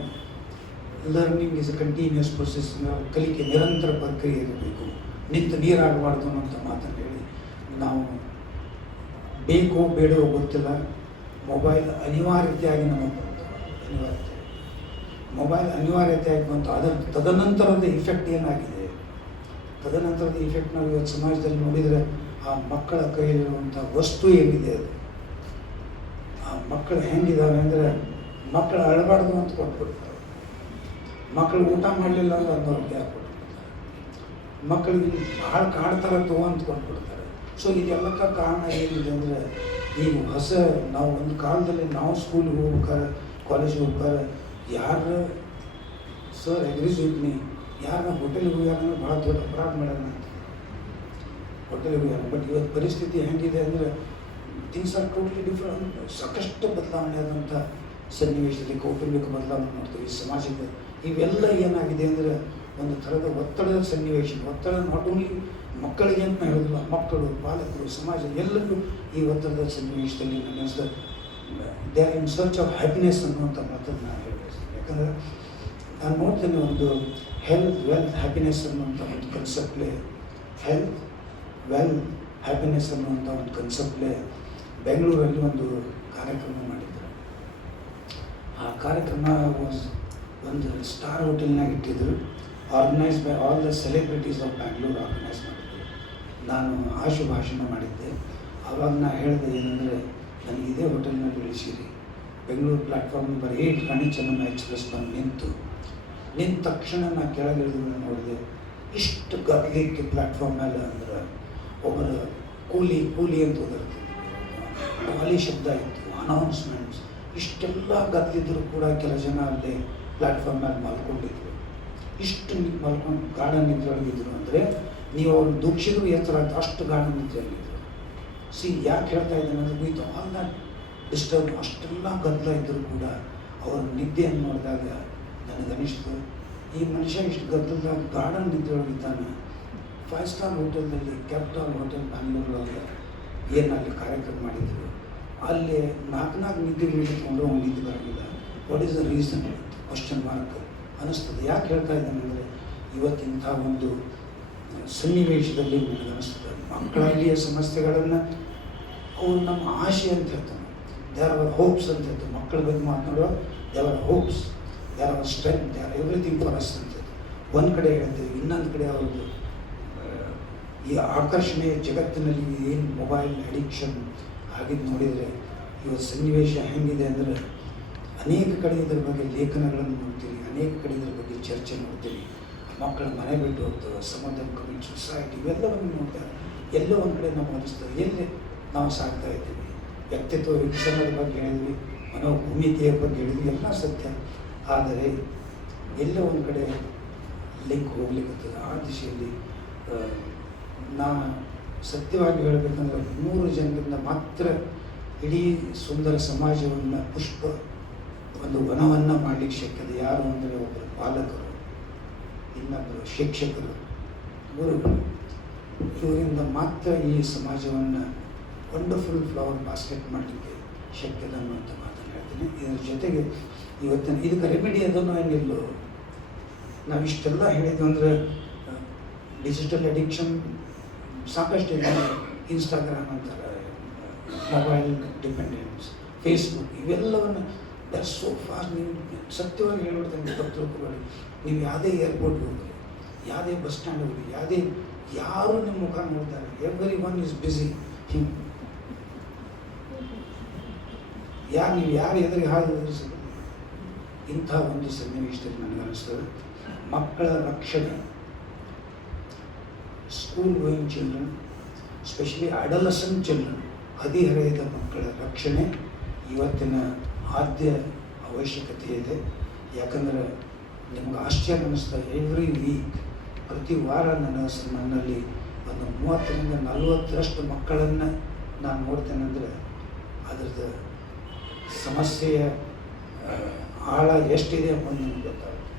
Learning is a continuous process. ಕಲಿಕೆ ನಿರಂತರ ಪ್ರಕ್ರಿಯೆ ಇರಬೇಕು, ನಿಂತು ನೀರಾಗಬಾರ್ದು ಅನ್ನೋಂಥ ಮಾತನ್ನು ಹೇಳಿ ನಾವು ಬೇಕೋ ಬೇಡವೋ ಗೊತ್ತಿಲ್ಲ, ಮೊಬೈಲ್ ಅನಿವಾರ್ಯತೆಯಾಗಿ ನಮಗೆ ಬಂತು. ಮೊಬೈಲ್ ಅನಿವಾರ್ಯತೆಯಾಗಿ ಬಂತು. ಅದರ ತದನಂತರದ ಇಫೆಕ್ಟ್ ಏನಾಗಿದೆ, ತದನಂತರದ ಇಫೆಕ್ಟ್ ನಾವು ಇವತ್ತು ಸಮಾಜದಲ್ಲಿ ನೋಡಿದರೆ ಆ ಮಕ್ಕಳ ಕೈಯಲ್ಲಿರುವಂಥ ವಸ್ತು ಏನಿದೆ, ಅದು ಆ ಮಕ್ಕಳು ಹೆಂಗಿದ್ದಾವೆ ಅಂದರೆ, ಮಕ್ಕಳು ಅಳಬಾರ್ದು ಅಂತ ಕೊಟ್ಬಿಡ್ತಾರೆ, ಮಕ್ಕಳು ಊಟ ಮಾಡಲಿಲ್ಲ ಅಂದ್ರೆ ಅಂದವ್ರಿಗೆ ಯಾಕೆ ಕೊಟ್ಬಿಡ್ತಾರೆ, ಮಕ್ಕಳಿಗೆ ಭಾಳ ಕಾಡ್ತಾರೆ ತಗೋ ಅಂತ ಕೊಟ್ಬಿಡ್ತಾರೆ. ಸೊ ಇದೆಲ್ಲಕ್ಕ ಕಾರಣ ಏನಿದೆ ಅಂದರೆ, ಈಗ ಹೊಸ ನಾವು ಒಂದು ಕಾಲದಲ್ಲಿ ನಾವು ಸ್ಕೂಲಿಗೆ ಹೋಗ್ಬೇಕಾರೆ, ಕಾಲೇಜಿಗೆ ಹೋಗ್ಬೇಕಾರೆ, ಯಾರು ಸರ್ ಅಗ್ರೀಸ್ ವಿತ್ ಮೀ, ಯಾರನ್ನ ಹೋಟೆಲ್ಗೆ ಹೋಗ್ಯಾರ ಭಾಳ ದೊಡ್ಡ ಅಪರಾಧ ಮಾಡ್ಯಾರ ಅಂತ. ಹೋಟೆಲ್ಗೆ ಹೋಗ್ಯಾರ. ಬಟ್ ಇವತ್ತು ಪರಿಸ್ಥಿತಿ ಹೆಂಗಿದೆ ಅಂದರೆ ಥಿಂಗ್ಸ್ ಆರ್ ಟೋಟಲಿ ಡಿಫ್ರೆಂಟ್. ಸಾಕಷ್ಟು ಬದಲಾವಣೆ ಆದಂಥ ಸನ್ನಿವೇಶದಲ್ಲಿ ಕೌಟುಂಬಿಕ ಬದಲಾವಣೆ ನೋಡ್ತೀವಿ, ಸಮಾಜದ ಇವೆಲ್ಲ ಏನಾಗಿದೆ ಅಂದರೆ ಒಂದು ಥರದ ಒತ್ತಡದ ಸನ್ನಿವೇಶ. ಒತ್ತಡ ನಾಟ್ ಓನ್ಲಿ ಮಕ್ಕಳಿಗೆ ಅಂತ ಹೇಳೋದಿಲ್ಲ, ಮಕ್ಕಳು, ಪಾಲಕರು, ಸಮಾಜ ಎಲ್ಲರಿಗೂ ಈ ಒತ್ತಡದ ಸನ್ನಿವೇಶದಲ್ಲಿ ನನ್ನ ಅನಿಸಿದ they are in search of happiness ಅನ್ನುವಂಥ ಮಾತನ್ನು ನಾನು ಹೇಳಬಯಸ್ತೀನಿ. ಯಾಕಂದರೆ ನಾನು ನೋಡ್ತೇನೆ ಒಂದು ಹೆಲ್ತ್, ವೆಲ್ತ್, ಹ್ಯಾಪಿನೆಸ್ ಅನ್ನುವಂಥ ಒಂದು ಕನ್ಸೆಪ್ಟ್ಲೇ, ಹೆಲ್ತ್, ವೆಲ್ತ್, ಹ್ಯಾಪಿನೆಸ್ ಅನ್ನುವಂಥ ಒಂದು ಕನ್ಸೆಪ್ಟ್ಲೇ ಬೆಂಗಳೂರಲ್ಲಿ ಒಂದು ಕಾರ್ಯಕ್ರಮ ಮಾಡಿದ್ರು. ಆ ಕಾರ್ಯಕ್ರಮ ಒಂದು ಸ್ಟಾರ್ ಹೋಟೆಲ್ನಾಗ ಇಟ್ಟಿದ್ರು. Organise by all the celebrities of Bangalore organise ಮಾಡಿದ್ರು. ನಾನು ಆಶು ಭಾಷಣ ಮಾಡಿದ್ದೆ. ಆವಾಗ ನಾನು ಹೇಳಿದೆ ಏನಂದರೆ, ನನಗೆ ಇದೇ ಹೋಟೆಲ್ನಲ್ಲಿ ಇಳಿಸಿರಿ, Bengaluru platform number 8 Rani Chennamma express ಬಂದು ನಿಂತ ತಕ್ಷಣ ನಾನು ಕೆಳಗಿಳಿದು ನೋಡಿದೆ, ಇಷ್ಟು ಗದ್ದಲಿಕ್ಕೆ ಪ್ಲ್ಯಾಟ್ಫಾರ್ಮ್ ಮೇಲೆ ಅಂದ್ರೆ ಒಬ್ಬರ ಕೂಲಿ ಅಂತ ಓದಿರ್ತಿದ್ರು, ಖಾಲಿ ಶಬ್ದ ಇತ್ತು, ಅನೌನ್ಸ್ಮೆಂಟ್ಸ್, ಇಷ್ಟೆಲ್ಲ ಗದ್ದಲಿದ್ರು ಕೂಡ ಕೆಲ ಜನ ಅಲ್ಲಿ ಪ್ಲ್ಯಾಟ್ಫಾರ್ಮ್ ಮೇಲೆ ಮಲ್ಕೊಂಡಿದ್ರು. ಇಷ್ಟು ಮಲ್ಕೊಂಡು ಗಾರ್ಡನ್ ನಿದ್ರೊಳಗಿದ್ರು ಅಂದರೆ ನೀವು ಅವ್ರು ದುಃಖಿದ್ರು ಎತ್ತರ ಅಂತ ಅಷ್ಟು ಗಾರ್ಡನ್ ನಿದ್ರೆಯಲ್ಲಿದ್ದರು. ಯಾಕೆ ಹೇಳ್ತಾ ಇದ್ದೇನೆ ಅಂದರೆ, ವಿತ್ ಆಲ್ ದಟ್ ಡಿಸ್ಟರ್ಬ್, ಅಷ್ಟೆಲ್ಲ ಗದ್ದಲ ಇದ್ದರೂ ಕೂಡ ಅವ್ರ ನಿದ್ದೆಯನ್ನು ನೋಡಿದಾಗ ನನಗನಿಸ್ತು, ಈ ಮನುಷ್ಯ ಇಷ್ಟು ಗದ್ದಲದಾಗ ಗಾರ್ಡನ್ ನಿದ್ರೆಯೊಳಗಿದ್ದಾನೆ. 5 ಸ್ಟಾರ್ ಹೋಟೆಲ್ನಲ್ಲಿ, ಕ್ಯಾಪಿಟಲ್ ಹೋಟೆಲ್ ಬ್ಯಾಂಗ್ಳೂರೊಳಗೆ ಏನಲ್ಲಿ ಕಾರ್ಯಕ್ರಮ ಮಾಡಿದರು, ಅಲ್ಲಿ 4 ನಿದ್ದೆ ಹಿಡಿದುಕೊಂಡು ಅವ್ನು ನಿದ್ದೆ ಬರಲಿಲ್ಲ. What is the reason? Question mark ಅನ್ನಿಸ್ತದೆ. ಯಾಕೆ ಹೇಳ್ತಾ ಇದ್ದಾನೆ ಅಂದರೆ, ಇವತ್ತಿಂಥ ಒಂದು ಸನ್ನಿವೇಶದಲ್ಲಿ ನನಗನ್ನಿಸ್ತದೆ ಮಕ್ಕಳಲ್ಲಿಯ ಸಮಸ್ಯೆಗಳನ್ನು ಅವು ನಮ್ಮ ಆಶೆ ಅಂತ ಹೇಳ್ತಾನೆ. ದೇರ್ ಆರ್ ಹೋಪ್ಸ್ ಅಂತ ಹೇಳ್ತಾರೆ. ಮಕ್ಕಳ ಬಗ್ಗೆ ಮಾತನಾಡುವ there are hopes, there are strength, there are everything for us ಅಂತ ಒಂದು ಕಡೆ ಹೇಳ್ತೀವಿ. ಇನ್ನೊಂದು ಕಡೆ ಅವ್ರದ್ದು ಈ ಆಕರ್ಷಣೆ ಜಗತ್ತಿನಲ್ಲಿ ಏನು ಮೊಬೈಲ್ ಅಡಿಕ್ಷನ್ ಆಗಿದ್ದು ನೋಡಿದರೆ ಇವತ್ತು ಸನ್ನಿವೇಶ ಹೆಂಗಿದೆ ಅಂದರೆ, ಅನೇಕ ಕಡೆ ಇದರ ಬಗ್ಗೆ ಲೇಖನಗಳನ್ನು ನೋಡ್ತೀವಿ, ಅನೇಕ ಕಡೆ ಇದರ ಬಗ್ಗೆ ಚರ್ಚೆ ನೋಡ್ತೀವಿ. ಮಕ್ಕಳ ಮನೆ ಬಿಟ್ಟು ಹೋಗ್ತವೆ, ಸಮುದ್ರ ಕಮಿಟ್ ಸೊಸೈಟಿ ಇವೆಲ್ಲವನ್ನು ನೋಡ್ತಾರೆ. ಎಲ್ಲೋ ಒಂದು ಕಡೆ ನಮ್ಗೆ ಅನಿಸ್ತದೆ, ಎಲ್ಲಿ ನಾವು ಸಾಗ್ತಾ ಇದ್ದೀವಿ. ವ್ಯಕ್ತಿತ್ವ ವಿಕಸನದ ಬಗ್ಗೆ ಹೇಳಿದ್ವಿ, ಮನೋಭೂಮಿಕೆಯ ಬಗ್ಗೆ ಹೇಳಿದ್ವಿ, ಎಲ್ಲ ಸತ್ಯ. ಆದರೆ ಎಲ್ಲೋ ಒಂದು ಕಡೆ ಲಿಂಕ್ ಹೋಗ್ಲಿಕ್ಕತ್ತದೆ. ಆ ದಿಶೆಯಲ್ಲಿ ನಾನು ಸತ್ಯವಾಗಿ ಹೇಳಬೇಕಂದ್ರೆ 3 ಜನರಿಂದ ಮಾತ್ರ ಇಡೀ ಸುಂದರ ಸಮಾಜವನ್ನು ಒಂದು ವನವನ್ನು ಮಾಡಲಿಕ್ಕೆ ಶಕ್ಯತೆ. ಯಾರು ಅಂದರೆ ಒಬ್ಬರು ಪಾಲಕರು, ಇನ್ನೊಬ್ಬರು ಶಿಕ್ಷಕರು, ಗುರುಗಳು. ಇವರಿಂದ ಮಾತ್ರ ಈ ಸಮಾಜವನ್ನು ವಂಡರ್ಫುಲ್ ಫ್ಲವರ್ ಬಾಸ್ಕೆಟ್ ಮಾಡಲಿಕ್ಕೆ ಶಕ್ಯತೆ ಅನ್ನುವಂಥ ಮಾತನ್ನು ಹೇಳ್ತೀನಿ. ಇದರ ಜೊತೆಗೆ ಇವತ್ತಿನ ಇದಕ್ಕೆ ರೆಮಿಡಿ ಅದನ್ನು ಏನಿಲ್ಲೋ, ನಾವು ಇಷ್ಟೆಲ್ಲ ಹೇಳಿದ್ವಿ ಅಂದರೆ ಡಿಜಿಟಲ್ ಅಡಿಕ್ಷನ್ ಸಾಕಷ್ಟು ಇದೆ. ಇನ್ಸ್ಟಾಗ್ರಾಮ್ ಅಂತಾರೆ, ಮೊಬೈಲ್ ಡಿಪೆಂಡೆನ್ಸ್, ಫೇಸ್ಬುಕ್, ಇವೆಲ್ಲವನ್ನು ದಟ್ ಸೋ ಫಾಸ್ಟ್. ನೀವು ಸತ್ಯವಾಗಿ ಹೇಳ್ಬಿಡ್ತೇನೆ, ತಪ್ಪು ನೀವು ಯಾವುದೇ ಏರ್ಪೋರ್ಟ್ಗೆ ಹೋಗ್ರಿ, ಯಾವುದೇ ಬಸ್ ಸ್ಟ್ಯಾಂಡ್ ಹೋಗ್ರಿ, ಯಾರು ನಿಮ್ಮ ಮುಖ ನೋಡ್ತಾರೆ, ಎವ್ರಿ ಒನ್ ಈಸ್ ಬ್ಯುಸಿ. ನೀವು ಯಾರು ಎದುರಿಗೆ ಹಾಗೆ ಸಿಗ. ಇಂಥ ಒಂದು ಸನ್ನಿವೇಶದಲ್ಲಿ ನನಗನ್ನಿಸ್ತದೆ ಮಕ್ಕಳ ರಕ್ಷಣೆ, school going children, specially adolescent children, ಹದಿಹರೆಯದ ಮಕ್ಕಳ ರಕ್ಷಣೆ ಇವತ್ತಿನ ಆದ್ಯ ಅವಶ್ಯಕತೆ ಇದೆ. ಯಾಕಂದರೆ ನಿಮ್ಗೆ ಆಶ್ಚರ್ಯ ಅನ್ನಿಸ್ತದೆ, ಎವ್ರಿ ವೀಕ್, ಪ್ರತಿ ವಾರ ನನ್ನಲ್ಲಿ ಒಂದು 30ರಿಂದ 40ರಷ್ಟು ಮಕ್ಕಳನ್ನು ನಾನು ನೋಡ್ತೇನೆ. ಅಂದರೆ ಅದರದ್ದು ಸಮಸ್ಯೆಯ ಆಳ ಎಷ್ಟಿದೆ ಅನ್ನೋದು ನಿಮ್ಗೆ ಗೊತ್ತಾಗುತ್ತೆ.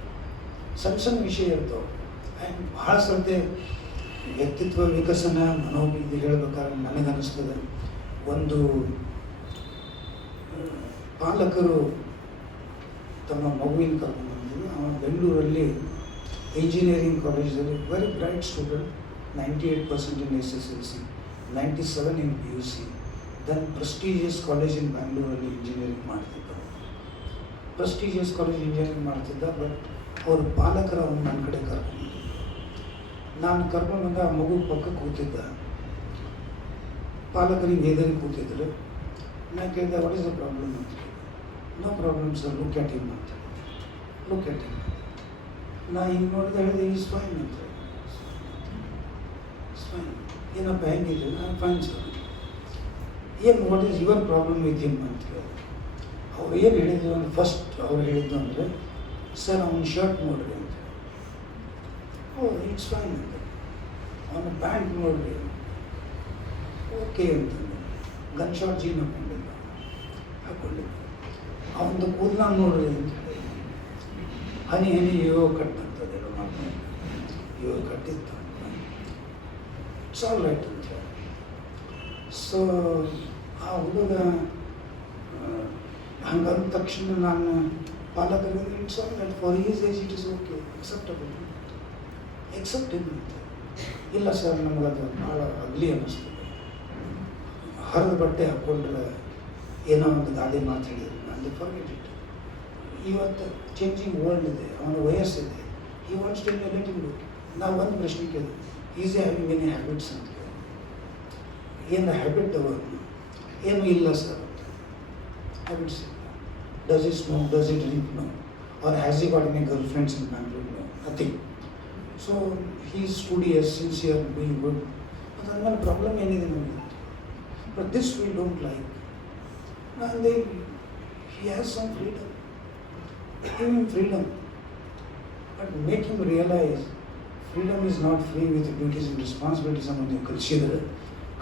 ಸಣ್ಣ ವಿಷಯ ಇರ್ತವೆ. ಆ್ಯಂಡ್ ಭಾಳ ಸರ್ತಿ ವ್ಯಕ್ತಿತ್ವ ವಿಕಸನ ಇದು ಹೇಳ್ಬೇಕಾದ್ರೆ ನನಗನ್ನಿಸ್ತದೆ, ಒಂದು ಪಾಲಕರು ತಮ್ಮ ಮಗುವಿನ ಕರ್ಕೊಂಡು ಬಂದರು. ಅವನು ಬೆಂಗಳೂರಲ್ಲಿ ಇಂಜಿನಿಯರಿಂಗ್ ಕಾಲೇಜಲ್ಲಿ very bright student, 98% in SSLC, 97 in PUC, then prestigious college in ಬ್ಯಾಂಗ್ಳೂರಲ್ಲಿ ಇಂಜಿನಿಯರಿಂಗ್ ಮಾಡ್ತಿದ್ದ. ಪ್ರೆಸ್ಟೀಜಿಯಸ್ ಕಾಲೇಜ್ ಇಂಜಿನಿಯರಿಂಗ್ ಮಾಡ್ತಿದ್ದ. ಬಟ್ ಅವ್ರ ಪಾಲಕರು ಅವನು ನನ್ನ ಕಡೆ ಕರ್ಕೊಂಡು, ನಾನು ಕರ್ಕೊಂಡು ಬಂದ ಆ ಮಗು ಪಕ್ಕ ಕೂತಿದ್ದ, ಪಾಲಕರಿಗೆ ಎದುರಿಗೆ ಕೂತಿದ್ರು. ನಾನು ಕೇಳಿದೆ, ವಾಟ್ ಈಸ್ ದ ಪ್ರಾಬ್ಲಮ್ ಅಂತ ಕೇಳಿದೆ. No problem sir, look at him ಅಂತ. Look at him. ನಾ ಹಿಂಗೆ ನೋಡಿದೆ, ಹೇಳಿದೆ ಈಸ್ ಫೈನ್ ಅಂತ. ಫೈನ್. ಏನಪ್ಪ ಹೆಂಗಿದೆ? ನಾನು ಫೈನ್ ಸರ್. ಏನು what is your problem with him ಅಂತ ಕೇಳಿದೆ. ಅವ್ರು ಏನು ಹೇಳಿದ್ರು ಅಂದರೆ, ಫಸ್ಟ್ ಅವ್ರು ಹೇಳಿದ್ದು ಅಂದರೆ, ಸರ್ ಅವನ ಶರ್ಟ್ ನೋಡ್ರಿ ಅಂತ. ಓ ಇಟ್ಸ್ ಫೈನ್ ಅಂತ. ಅವನ ಪ್ಯಾಂಟ್ ನೋಡ್ರಿ. ಓಕೆ ಅಂತಂದು ಗನ್ ಶಾಟ್ ಜೀನ್ ಹಾಕ್ಕೊಂಡಿದ್ದ ಅವನದು ಕೂದಲ ನೋಡ್ರಿ ಅಂತ ಹೇಳಿ ಹನಿ ಹನಿ ಯೋಗ ಕಟ್ ಅಂತದೇನೋ ಮಾಡ್ಕೊಂಡು ಯೋಗ ಕಟ್ಟಿತ್ತು ಇಟ್ಸ್ ಆಲ್ ರೈಟ್ ಅಂತ ಹೇಳಿ. ಸೊ ಆ ಹುಡುಗ ಹಂಗಂದ ತಕ್ಷಣ ನಾನು ಪಾಲಕರಿಗೆ it's all right for his age it is okay acceptable except ಅಂತ. ಇಲ್ಲ ಸರ್ ನಮಗದು ಭಾಳ ಅಗ್ಲಿ ಅನ್ನಿಸ್ತದೆ, ಹರಿದ ಬಟ್ಟೆ ಹಾಕ್ಕೊಂಡ್ರೆ ಏನೋ ಒಂದು ಗಾದೆ ಮಾತು ಹೇಳಿದ್ರು ನಂದು ಫರ್ಗೆಟ್ ಇಟ್. ಇವತ್ತು ಚೇಂಜಿಂಗ್ ವರ್ಲ್ಡ್ ಇದೆ, ಅವನ ವಯಸ್ಸಿದೆ, ಈ wants to let him go. ನಾವು ಒಂದು ಪ್ರಶ್ನೆ ಕೇಳಿದ್ವಿ, is he having any habits ಅಂತ ಕೇಳಿ. ಏನು ಹ್ಯಾಬಿಟ್ ಅವನು? ಏನು ಇಲ್ಲ ಸರ್ ಹ್ಯಾಬಿಟ್ಸ್ ಇಲ್ಲ. Does it smoke, does it drink? No. Or has he got any girl friends in Bangalore? No, nothing. So he is studious, sincere, doing good. ಅದಾದ್ಮೇಲೆ problem ಏನಿದೆ ನಮಗೆ? But this we don't like. And they, he has some freedom. Give him freedom. But make him realize freedom is not free with duties and responsibilities ಅನ್ನೋದು ನೀವು ಕಲಿಸಿದರೆ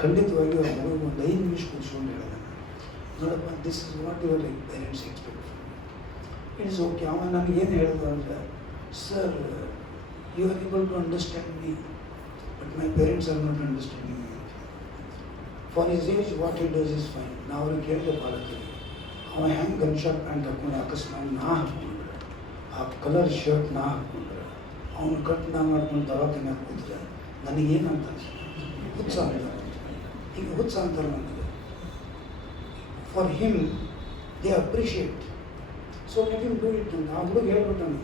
ಖಂಡಿತವಾಗಿ ಅವ್ರ ಮಗುವಿಗೆ ಒಂದು 5 ನಿಮಿಷ ಕೂತ್ಕೊಂಡು ಹೇಳಿದ, ನೋಡಪ್ಪ, this is what your parents expect from you. It is okay. ಅವ ನನಗೇನು ಹೇಳಿದ ಅಂದರೆ, sir you are able to understand me but my parents are not understanding me. For his age what he does is fine. ನಾವು ಅವ್ರಿಗೆ ಕೇಳಿದೆ ಪಾಲಕರಿಗೆ, ಅವ ಹೆಂಗೆ ಗನ್ ಶಾಟ್ ಪ್ಯಾಂಟ್ ಹಾಕ್ಕೊಂಡು ಅಕಸ್ಮಾತ್ ನಾ ಹಾಕ್ಕೊಂಡ್ರೆ, ಆ ಕಲರ್ ಶರ್ಟ್ ನಾ ಹಾಕ್ಕೊಂಡ್ರೆ, ಅವನು ಕಟ್ ನಾ ಮಾಡ್ಕೊಂಡು ದವಾಖಾನೆ ಕೂತ್ರೆ ನನಗೇನಂತ ಹುತ್ಸ ಅಂತಾರೆ. ಈಗ ಹುತ್ಸ ಅಂತಾರೆ ನನಗೆ. For him they appreciate. So let him do it ಅಂತ. ಆ ಹುಡುಗ ಹೇಳ್ಬಿಟ್ಟಾನೆ,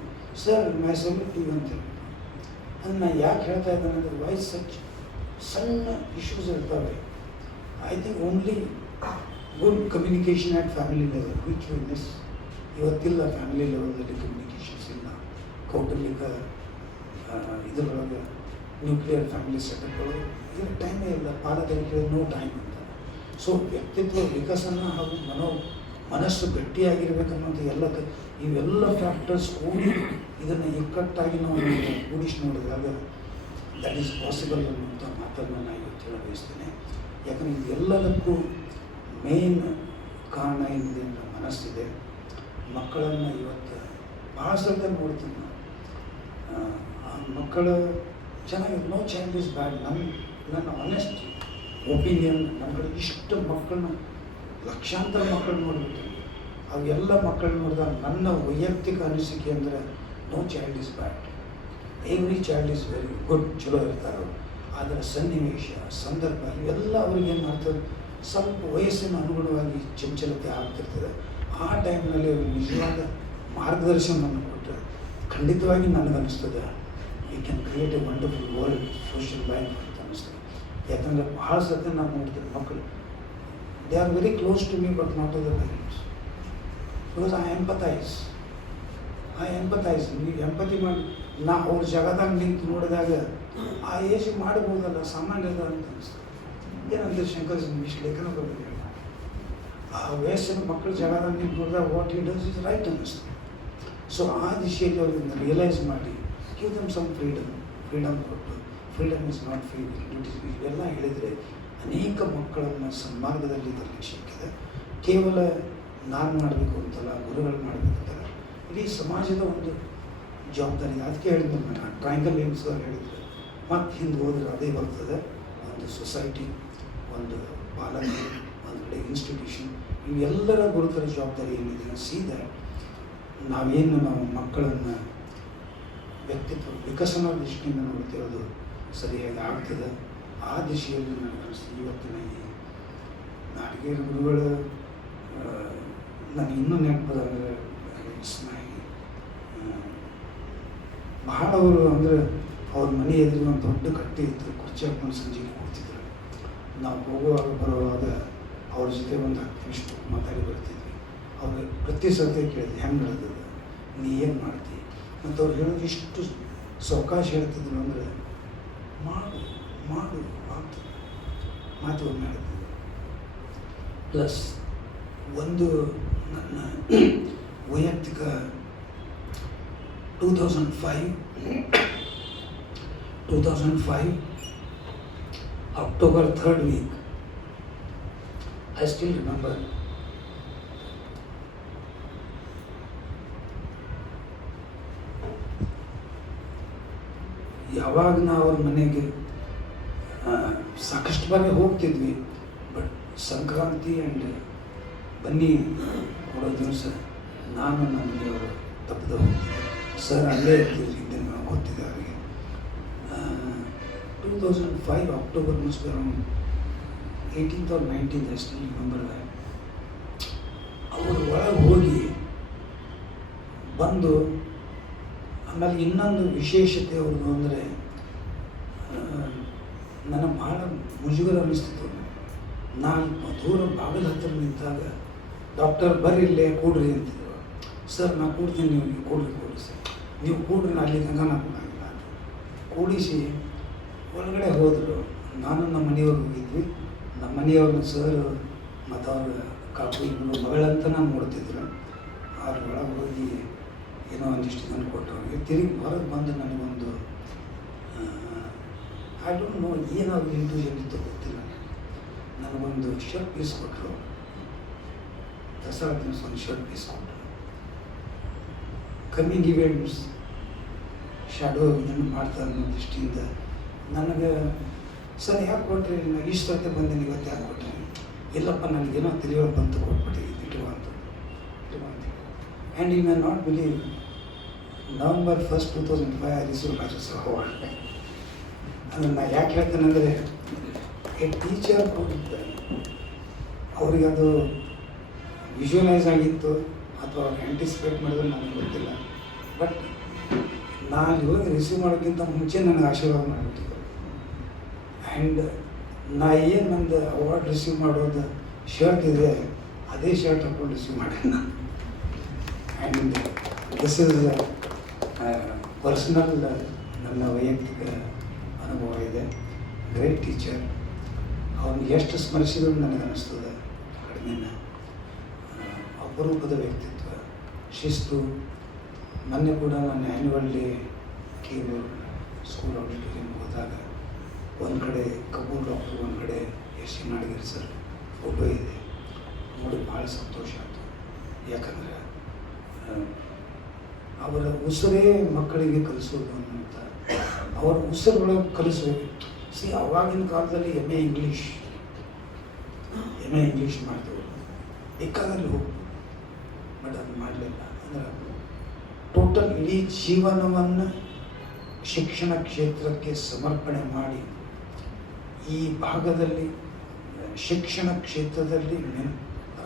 sir my salute to you ಅಂತ ಹೇಳಿ. ಅದನ್ನು ನಾನು ಯಾಕೆ ಹೇಳ್ತಾ ಇದ್ದಾನೆ ಅಂದರೆ, ವಾಯ್ಸ್ ಸಣ್ಣ ಇಶ್ಯೂಸ್ ಇರ್ತವೆ. I think only good communication at family level, which we miss. ಇವತ್ತಿಲ್ಲ ಫ್ಯಾಮಿಲಿ ಲೆವೆಲಲ್ಲಿ ಕಮ್ಯುನಿಕೇಷನ್ಸ್ ಇಲ್ಲ. ಕೌಟುಂಬಿಕ ಇದರೊಳಗೆ ನ್ಯೂಕ್ಲಿಯರ್ ಫ್ಯಾಮಿಲಿ ಸೆಟಪ್ಗಳು ಇದರ ಟೈಮೇ ಇಲ್ಲ. ಪಾಲಕರಿಗೆ ನೋ ಟೈಮ್ ಅಂತ. ಸೊ ವ್ಯಕ್ತಿತ್ವ ವಿಕಸನ ಹಾಗೂ ಮನಸ್ಸು ಗಟ್ಟಿಯಾಗಿರ್ಬೇಕನ್ನೋದು ಇವೆಲ್ಲ ಫ್ಯಾಕ್ಟರ್ಸ್ ಕೂಡಿ ಇದನ್ನು ಇಕ್ಕಟ್ಟಾಗಿ ನಾವು ಕೂಡಿಸಿ ನೋಡಿದಾಗ ದಟ್ ಈಸ್ ಪಾಸಿಬಲ್ ಅನ್ನುವಂಥ ಮಾತನ್ನು ನಾನು ಇವತ್ತು ಹೇಳ ಬಯಸ್ತೇನೆ. ಯಾಕಂದರೆ ಇದೆಲ್ಲದಕ್ಕೂ ಮೇನ್ ಕಾರಣ ಏನಿದೆ ಅಂದರೆ ಮನಸ್ಸಿದೆ. ಮಕ್ಕಳನ್ನು ಇವತ್ತು ಭಾಳ ಸಲ ನೋಡ್ತೀನಿ ನಾನು. ಆ ಮಕ್ಕಳು ಚೆನ್ನಾಗಿ, ನೋ ಚೈಲ್ಡ್ ಇಸ್ ಬ್ಯಾಡ್. ನನ್ನ ಆನೆಸ್ಟ್ ಒಪಿನಿಯನ್. ನಮ್ಮ ಕಡೆ ಇಷ್ಟು ಮಕ್ಕಳನ್ನ, ಲಕ್ಷಾಂತರ ಮಕ್ಕಳು ನೋಡ್ಬಿಟ್ಟಿವಿ. ಅವೆಲ್ಲ ಮಕ್ಕಳು ನೋಡಿದಾಗ ನನ್ನ ವೈಯಕ್ತಿಕ ಅನಿಸಿಕೆ ಅಂದರೆ, no child is bad. Every child is very good. ಚಲೋ ಇರ್ತಾರೆ ಅವರು. ಆದರೆ ಸನ್ನಿವೇಶ, ಸಂದರ್ಭ ಇವೆಲ್ಲ ಅವ್ರಿಗೆ ಏನು ಮಾಡ್ತಾರೆ, ಸ್ವಲ್ಪ ವಯಸ್ಸಿನ ಅನುಗುಣವಾಗಿ ಚಂಚಲತೆ ಆಗ್ತಿರ್ತದೆ. ಆ ಟೈಮ್ನಲ್ಲಿ ಅವ್ರಿಗೆ ನಿಜವಾದ ಮಾರ್ಗದರ್ಶನವನ್ನು ಕೊಟ್ಟರೆ ಖಂಡಿತವಾಗಿ ನನಗನ್ನಿಸ್ತದೆ we can create a wonderful world, social life ಅಂತ ಅನ್ನಿಸ್ತದೆ. ಯಾಕಂದರೆ ಭಾಳ ಸತ್ಯ ನಾನು ನೋಡ್ತೀನಿ ಮಕ್ಕಳು, they are very close to me but not to the parents. Because I empathise. ನೀವು ಎಂಪತಿ ಮಾಡಿ ನಾ ಅವ್ರ ಜಾಗದಾಗ ನಿಂತು ನೋಡಿದಾಗ ಆ ಏಜ್ ಮಾಡ್ಬೋದಲ್ಲ, ಸಾಮಾನ್ಯ ಅದ ಅಂತ ಅನಿಸ್ತದೆ. ಏನಂದ್ರೆ ಶಂಕರ್ ಇಷ್ಟು ಲೇಖನ ಬರಬೇಕು, ಆ ವಯಸ್ಸಿನ ಮಕ್ಕಳ ಜಾಗದಾಗ ನಿಂತು ನೋಡಿದಾಗ what he does is right ಅನ್ನಿಸ್ತದೆ. ಸೊ ಆ ದಿಶೆಯಲ್ಲಿ ಅವ್ರನ್ನ ರಿಯಲೈಸ್ ಮಾಡಿ ಗಿವ್ ದಮ್ ಸಮ್ ಫ್ರೀಡಮ್ ಕೊಟ್ಟು, freedom is not free duties ಇವೆಲ್ಲ ಹೇಳಿದರೆ ಅನೇಕ ಮಕ್ಕಳನ್ನು ಸನ್ಮಾರ್ಗದಲ್ಲಿ ತರಲಿಕ್ಕೆ ಸಿಕ್ಕಿದೆ. ಕೇವಲ ನಾನು ಮಾಡಬೇಕು ಅಂತಲ್ಲ, ಗುರುಗಳು ಮಾಡಬೇಕು ಅಂತಲ್ಲ, ಇಡೀ ಸಮಾಜದ ಒಂದು ಜವಾಬ್ದಾರಿ. ಅದಕ್ಕೆ ಹೇಳಿದ್ರು ನಾನು ಟ್ರಯಾಂಗಲ್ ಏನ್ಸ್ ಹೇಳಿದ್ರು, ಮತ್ತು ಹಿಂದೆ ಹೋದರೆ ಅದೇ ಬರ್ತದೆ. ಒಂದು ಸೊಸೈಟಿ, ಒಂದು ಪಾಲನೆ, ಒಂದು ಕಡೆ ಇನ್ಸ್ಟಿಟ್ಯೂಷನ್, ಇವೆಲ್ಲರ ಗುರುತರ ಜವಾಬ್ದಾರಿ ಏನಿದೆ. ಸೀದಾ ನಾವು ಮಕ್ಕಳನ್ನು ವ್ಯಕ್ತಿತ್ವ ವಿಕಸನ ದೃಷ್ಟಿಯಿಂದ ನೋಡ್ತಿರೋದು ಸರಿಯಾಗಿ ಆಗ್ತದೆ. ಆ ದಿಶೆಯಲ್ಲಿ ನನಗೆ ಅನಿಸ್ತದೆ ಇವತ್ತಿನ ಈ ನಾಡಿಗೆ ಗುರುಗಳು ನನಗೆ ಇನ್ನೂ ನೆನಪದ ಅಂದರೆ ಬಹಳ ಅವರು ಅಂದರೆ ಅವ್ರ ಮನೆ ಎದುರು ಒಂದು ದೊಡ್ಡ ಕಟ್ಟೆ ಇತ್ತು, ಕುರ್ಚಿ ಹಾಕೊಂಡು ಸಂಜೆಗೆ ಕೂಡ್ತಿದ್ರು. ನಾವು ಹೋಗುವಾಗ ಬರುವಾಗ ಅವ್ರ ಜೊತೆ ಒಂದು 10 ನಿಮಿಷ ಮಾತಾಡಿ ಬರ್ತಿದ್ವಿ. ಅವ್ರಿಗೆ ಪ್ರತಿ ಸರ್ತಿ ಕೇಳಿದ್ವಿ, ಹೆಂಗೆ ನಡೆದದ, ನೀ ಏನು ಮಾಡ್ತೀವಿ ಮತ್ತು ಅವ್ರು ಹೇಳೋದು ಇಷ್ಟು ಸಾವಕಾಶ ಹೇಳ್ತಿದ್ರು ಅಂದರೆ, ಮಾಡು ಆಗ್ತದೆ ಮಾತು ಒಮ್ಮೆ ಹೇಳ್ತಿದ್ರು. ಪ್ಲಸ್ ಒಂದು ನನ್ನ ವೈಯಕ್ತಿಕ 2005 October 3rd week I still remember ಯಾವಾಗ ನಾವು ಅವ್ರ ಮನೆಗೆ ಸಾಕಷ್ಟು ಬಾರಿ ಹೋಗ್ತಿದ್ವಿ. ಬಟ್ ಸಂಕ್ರಾಂತಿ ಆ್ಯಂಡ್ ಬನ್ನಿ ಕೊಡೋ ದಿವಸ ನಾನು ನಮ್ಮ ಮನೆಯವರು ತಪ್ಪದೆ ಹೋಗ್ತಿದ್ದೆ. ಸರ್ ಅಲ್ಲೇ ಇರ್ತಿದ್ರು, ಹಿಂದೆ ನಾವು ಗೊತ್ತಿದೆ ಅವರಿಗೆ. 2005 October must around 18th or 19th, I still remember that. ಅವರು ಒಳಗೆ ಹೋಗಿ ಬಂದು ಆಮೇಲೆ ಇನ್ನೊಂದು ವಿಶೇಷತೆ ಅವ್ರದ್ದು ಅಂದರೆ ನನಗೆ ಭಾಳ ಮುಜುಗರ ಅನ್ನಿಸ್ತಿತ್ತು. ನಾನು ದೂರ ಬಾಗಿಲ ಹತ್ತಿರ ನಿಂತಾಗ ಡಾಕ್ಟರ್ ಬರ್ರಿ ಇಲ್ಲೇ ಕೂಡ್ರಿ ಅಂತಿದ್ರು. ಸರ್ ನಾ ಕೂಡ್ತೀನಿ, ನೀವು ಕೂಡ್ರಿ ಸರ್, ನೀವು ಕೂಡ್ರಿ, ನಾ ಅಲ್ಲಿ ಗಂಗಾ ನಾಗಿಲ್ಲ ಕೂಡಿಸಿ ಒಳಗಡೆ ಹೋದರು. ನಾನು ನಮ್ಮ ಮನೆಯವ್ರು ಹೋಗಿದ್ವಿ. ನಮ್ಮ ಮನೆಯವ್ರನ್ನ ಸರ್ ಮತ್ತು ಅವ್ರ ಕಾಪು ಇಬ್ಬರು ಮಗಳಂತ ನಾನು ನೋಡ್ತಿದ್ರು. ಅವ್ರ ಒಳಗೆ ಹೋಗಿ ಏನೋ ಒಂದಿಷ್ಟು ಇದನ್ನು ಕೊಟ್ಟವ್ರಿಗೆ ತಿರುಗಿ ಹೊರಗೆ ಬಂದು ನನಗೊಂದು ಐ ಡೋಂಟ್ ನೋ ಏನಾದ್ರು ಇಂಟ್ಯೂಷನ್ ಇತ್ತು ಗೊತ್ತಿಲ್ಲ, ನನಗೊಂದು ಶರ್ಟ್ ಪೀಸ್ ಕೊಟ್ಟರು. ದಸರಾ ದಿವಸ ಒಂದು ಶರ್ಟ್ ಪೀಸ್ ಕೊಟ್ಟರು. ಕಮ್ಮಿಂಗ್ ಇವೆಂಟ್ಸ್ ಶಾಡೋ ಇದನ್ನು ಮಾಡ್ತಾರೆ ಅನ್ನೋ ದೃಷ್ಟಿಯಿಂದ ನನಗೆ ಸರ್ ಯಾಕೆ ಕೊಟ್ಟರೆ ಇಷ್ಟೊತ್ತೆ ಬಂದೇನೆ, ಇವತ್ತು ಯಾಕೆ ಕೊಟ್ಟರೆ? ಇಲ್ಲಪ್ಪ ನನಗೇನೋ ತಿಳಿಯೋಳು ಬಂತು, ಕೊಟ್ಬಿಟ್ಟಿದ್ದೆ ಇಟ್ಟುವಂತ. And you may not believe, November 1st, 2005 I received Rajyoತ್ಸವ ಅವಾರ್ಡ್. ಅದನ್ನು ನಾನು ಯಾಕೆ ಹೇಳ್ತೇನೆ ಅಂದರೆ, ಎ ಟೀಚರ್ ಕೊಟ್ಟಿದ್ದಾರೆ. ಅವ್ರಿಗೆ ಅದು ವಿಜುವಲೈಸ್ ಆಗಿತ್ತು ಅಥವಾ ಅವ್ರು ಆ್ಯಂಟಿಸಿಪೇಟ್ ಮಾಡಿದ್ರೆ ನನಗೆ ಗೊತ್ತಿಲ್ಲ. ಬಟ್ ನಾನು ಇವಾಗ ರಿಸೀವ್ ಮಾಡೋಕ್ಕಿಂತ ಮುಂಚೆ ನನಗೆ ಆಶೀರ್ವಾದ ಮಾಡಿಬಿಟ್ಟಿದ್ದರು. ಆ್ಯಂಡ್ ನಾ ಏನು ನಂದು ಅವಾರ್ಡ್ ರಿಸೀವ್ ಮಾಡೋದು ಶರ್ಟ್ ಇದೆ, ಅದೇ ಶರ್ಟ್ ಹಾಕೊಂಡು ರಿಸೀವ್ ಮಾಡಿ ನಾನು. ಆ್ಯಂಡ್ ದಿಸ್ ಇಸ್ ಪರ್ಸ್ನಲ್ ನನ್ನ ವೈಯಕ್ತಿಕ ಅನುಭವ ಇದೆ. Great teacher. ಅವನು ಎಷ್ಟು ಸ್ಮರಿಸಿದ್ರು ನನಗೆ ಅನ್ನಿಸ್ತದೆ ಕಡಿಮೆನ. ಅಪರೂಪದ ವ್ಯಕ್ತಿತ್ವ, ಶಿಸ್ತು. ಮೊನ್ನೆ ಕೂಡ ನನ್ನ annual day keyboard school auditorium ಹೋದಾಗ ಒಂದು ಕಡೆ ಕಪೂರ್ ಡಾಕ್ಟ್ರು, ಒಂದು ಕಡೆ ಎಸ್ ಸಿ ನಾಡಗೇರಿ ಸರ್ ಫೋಟೋ ಇದೆ. ನೋಡಿ ಭಾಳ ಸಂತೋಷ ಆಯಿತು. ಯಾಕಂದರೆ ಅವರ ಉಸಿರೇ ಮಕ್ಕಳಿಗೆ ಕಲಿಸೋದು ಅನ್ನೋಂಥ, ಅವರ ಉಸಿರುಗಳು ಕಲಿಸೋದು. ಅವಾಗಿನ ಕಾಲದಲ್ಲಿ ಎಮ್ ಎ ಇಂಗ್ಲೀಷ್ ಮಾಡಿದವರು ಬೇಕಾದಲ್ಲಿ ಹೋಗಿ, ಬಟ್ ಅದು ಮಾಡಲಿಲ್ಲ. ಅಂದರೆ ಟೋಟಲ್ ಇಡೀ ಜೀವನವನ್ನು ಶಿಕ್ಷಣ ಕ್ಷೇತ್ರಕ್ಕೆ ಸಮರ್ಪಣೆ ಮಾಡಿ ಈ ಭಾಗದಲ್ಲಿ ಶಿಕ್ಷಣ ಕ್ಷೇತ್ರದಲ್ಲಿ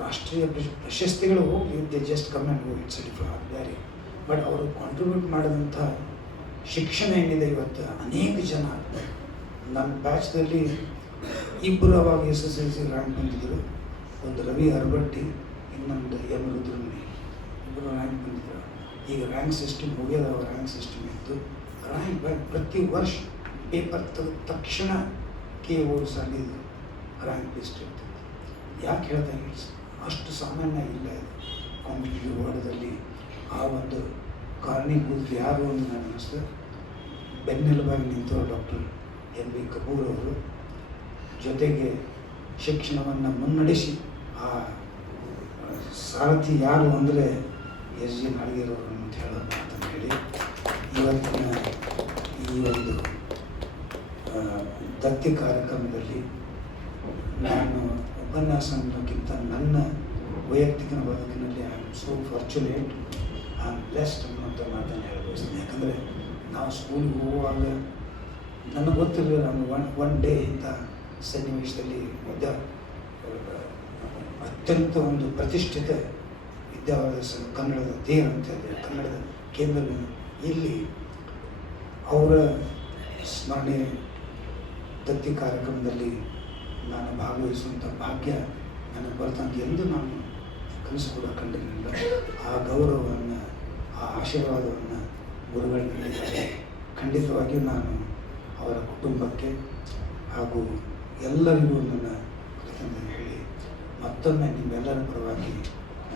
ರಾಷ್ಟ್ರೀಯ ಪ್ರಶಸ್ತಿಗಳು ಹೋಗಿ they just come and go, it's ಬೇರೆ. ಬಟ್ ಅವರು ಕಾಂಟ್ರಿಬ್ಯೂಟ್ ಮಾಡಿದಂಥ ಶಿಕ್ಷಣ ಏನಿದೆ ಇವತ್ತು ಅನೇಕ ಜನ. ನನ್ನ ಬ್ಯಾಚ್ದಲ್ಲಿ ಇಬ್ಬರು ಅವಾಗ SSLC ರ್ಯಾಂಕ್ ಬಂದಿದ್ದರು. ಒಂದು ರವಿ ಅರ್ಬಟ್ಟಿ, ಇನ್ನೊಂದು ಎಂ ರುದ್ರಮಣಿ, ಇಬ್ಬರು ರ್ಯಾಂಕ್ ಬಂದಿದ್ದರು. ಈಗ ರ್ಯಾಂಕ್ ಸಿಸ್ಟಮ್ ಹೋಗ್ಯದ, ಅವ್ರ ರ್ಯಾಂಕ್ ಸಿಸ್ಟಮ್ ಇತ್ತು. ರ್ಯಾಂಕ್ ಪ್ರತಿ ವರ್ಷ ಪೇಪರ್ ತೆಗೆದ ತಕ್ಷಣ KO ಸಾಲಿದು ರ್ಯಾಂಕ್ ಲಿಸ್ಟ್ ಇರ್ತಿತ್ತು. ಯಾಕೆ ಹೇಳ್ತಾ ಅಷ್ಟು ಸಾಮಾನ್ಯ ಇಲ್ಲ ಇದು ಕಾಂಪಿಟೇಟಿವ್ ವರ್ಲ್ಡಲ್ಲಿ. ಆ ಒಂದು ಕಾರಣೀಭೂತ ಯಾರು ಅಂತ ನನಗೆ ಅನ್ನಿಸ್ತದೆ. ಬೆನ್ನೆಲುಬಾಗಿ ನಿಂತವರು ಡಾಕ್ಟರ್ ಎಂ ಬಿ ಕಪೂರ್ ಅವರು. ಜೊತೆಗೆ ಶಿಕ್ಷಣವನ್ನು ಮುನ್ನಡೆಸಿ ಆ ಸಾರಥಿ ಯಾರು ಅಂದರೆ ಎಸ್ ಜಿ ನಾಡಗೇರವರು ಅಂತ ಹೇಳೋದು ಅಂತ ಹೇಳಿ ಇವತ್ತಿನ ಈ ಒಂದು ದತ್ತಿ ಕಾರ್ಯಕ್ರಮದಲ್ಲಿ ನಾನು ಉಪನ್ಯಾಸ ಅನ್ನೋಕ್ಕಿಂತ ನನ್ನ ವೈಯಕ್ತಿಕ ಬದುಕಿನಲ್ಲಿ I am so fortunate, I am blessed ಅನ್ನೋಂಥ ಮಾತನ್ನು ಹೇಳಬಯಸ್ತೀನಿ. ಯಾಕಂದರೆ ನಾವು ಸ್ಕೂಲಿಗೆ ಹೋಗುವಾಗ ನನಗೆ ಗೊತ್ತಿರಲಿಲ್ಲ, ನಾನು ಒನ್ ಡೇ ಇಂಥ ಸನ್ನಿವೇಶದಲ್ಲಿ ಅತ್ಯಂತ ಒಂದು ಪ್ರತಿಷ್ಠಿತ ವಿದ್ಯಾಭ್ಯಾಸ ಕನ್ನಡದ ದೇರ್ ಅಂತ ಇದೆ, ಕನ್ನಡದ ಕೇಂದ್ರ, ಇಲ್ಲಿ ಅವರ ಸ್ಮರಣೆ ದತ್ತಿ ಕಾರ್ಯಕ್ರಮದಲ್ಲಿ ನಾನು ಭಾಗವಹಿಸುವಂಥ ಭಾಗ್ಯ ನನಗೆ ಬರ್ತಂತ ಎಂದು ನಾನು ಕನಸು ಕೂಡ ಕಂಡಿರಲಿಲ್ಲ. ಆ ಗೌರವವನ್ನು, ಆ ಆಶೀರ್ವಾದವನ್ನು ಗುರುಗಳು ನೀಡಿದ್ದಾರೆ. ಖಂಡಿತವಾಗಿಯೂ ನಾನು ಅವರ ಕುಟುಂಬಕ್ಕೆ ಹಾಗೂ ಎಲ್ಲರಿಗೂ ನನ್ನ ಕೃತಜ್ಞತೆ ಹೇಳಿ ಮತ್ತೊಮ್ಮೆ ನಿಮ್ಮೆಲ್ಲರ ಪರವಾಗಿ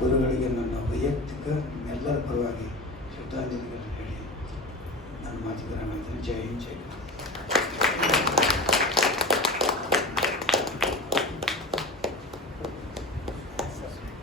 ಗುರುಗಳಿಗೆ ನನ್ನ ವೈಯಕ್ತಿಕ ನಿಮ್ಮೆಲ್ಲರ ಪರವಾಗಿ ಶ್ರದ್ಧಾಂಜಲಿಗಳನ್ನು ಹೇಳಿ ನನ್ನ ಮಾತಿಗೆ ನಾನು ಜೈ ಹಿಂದ್, ಜೈ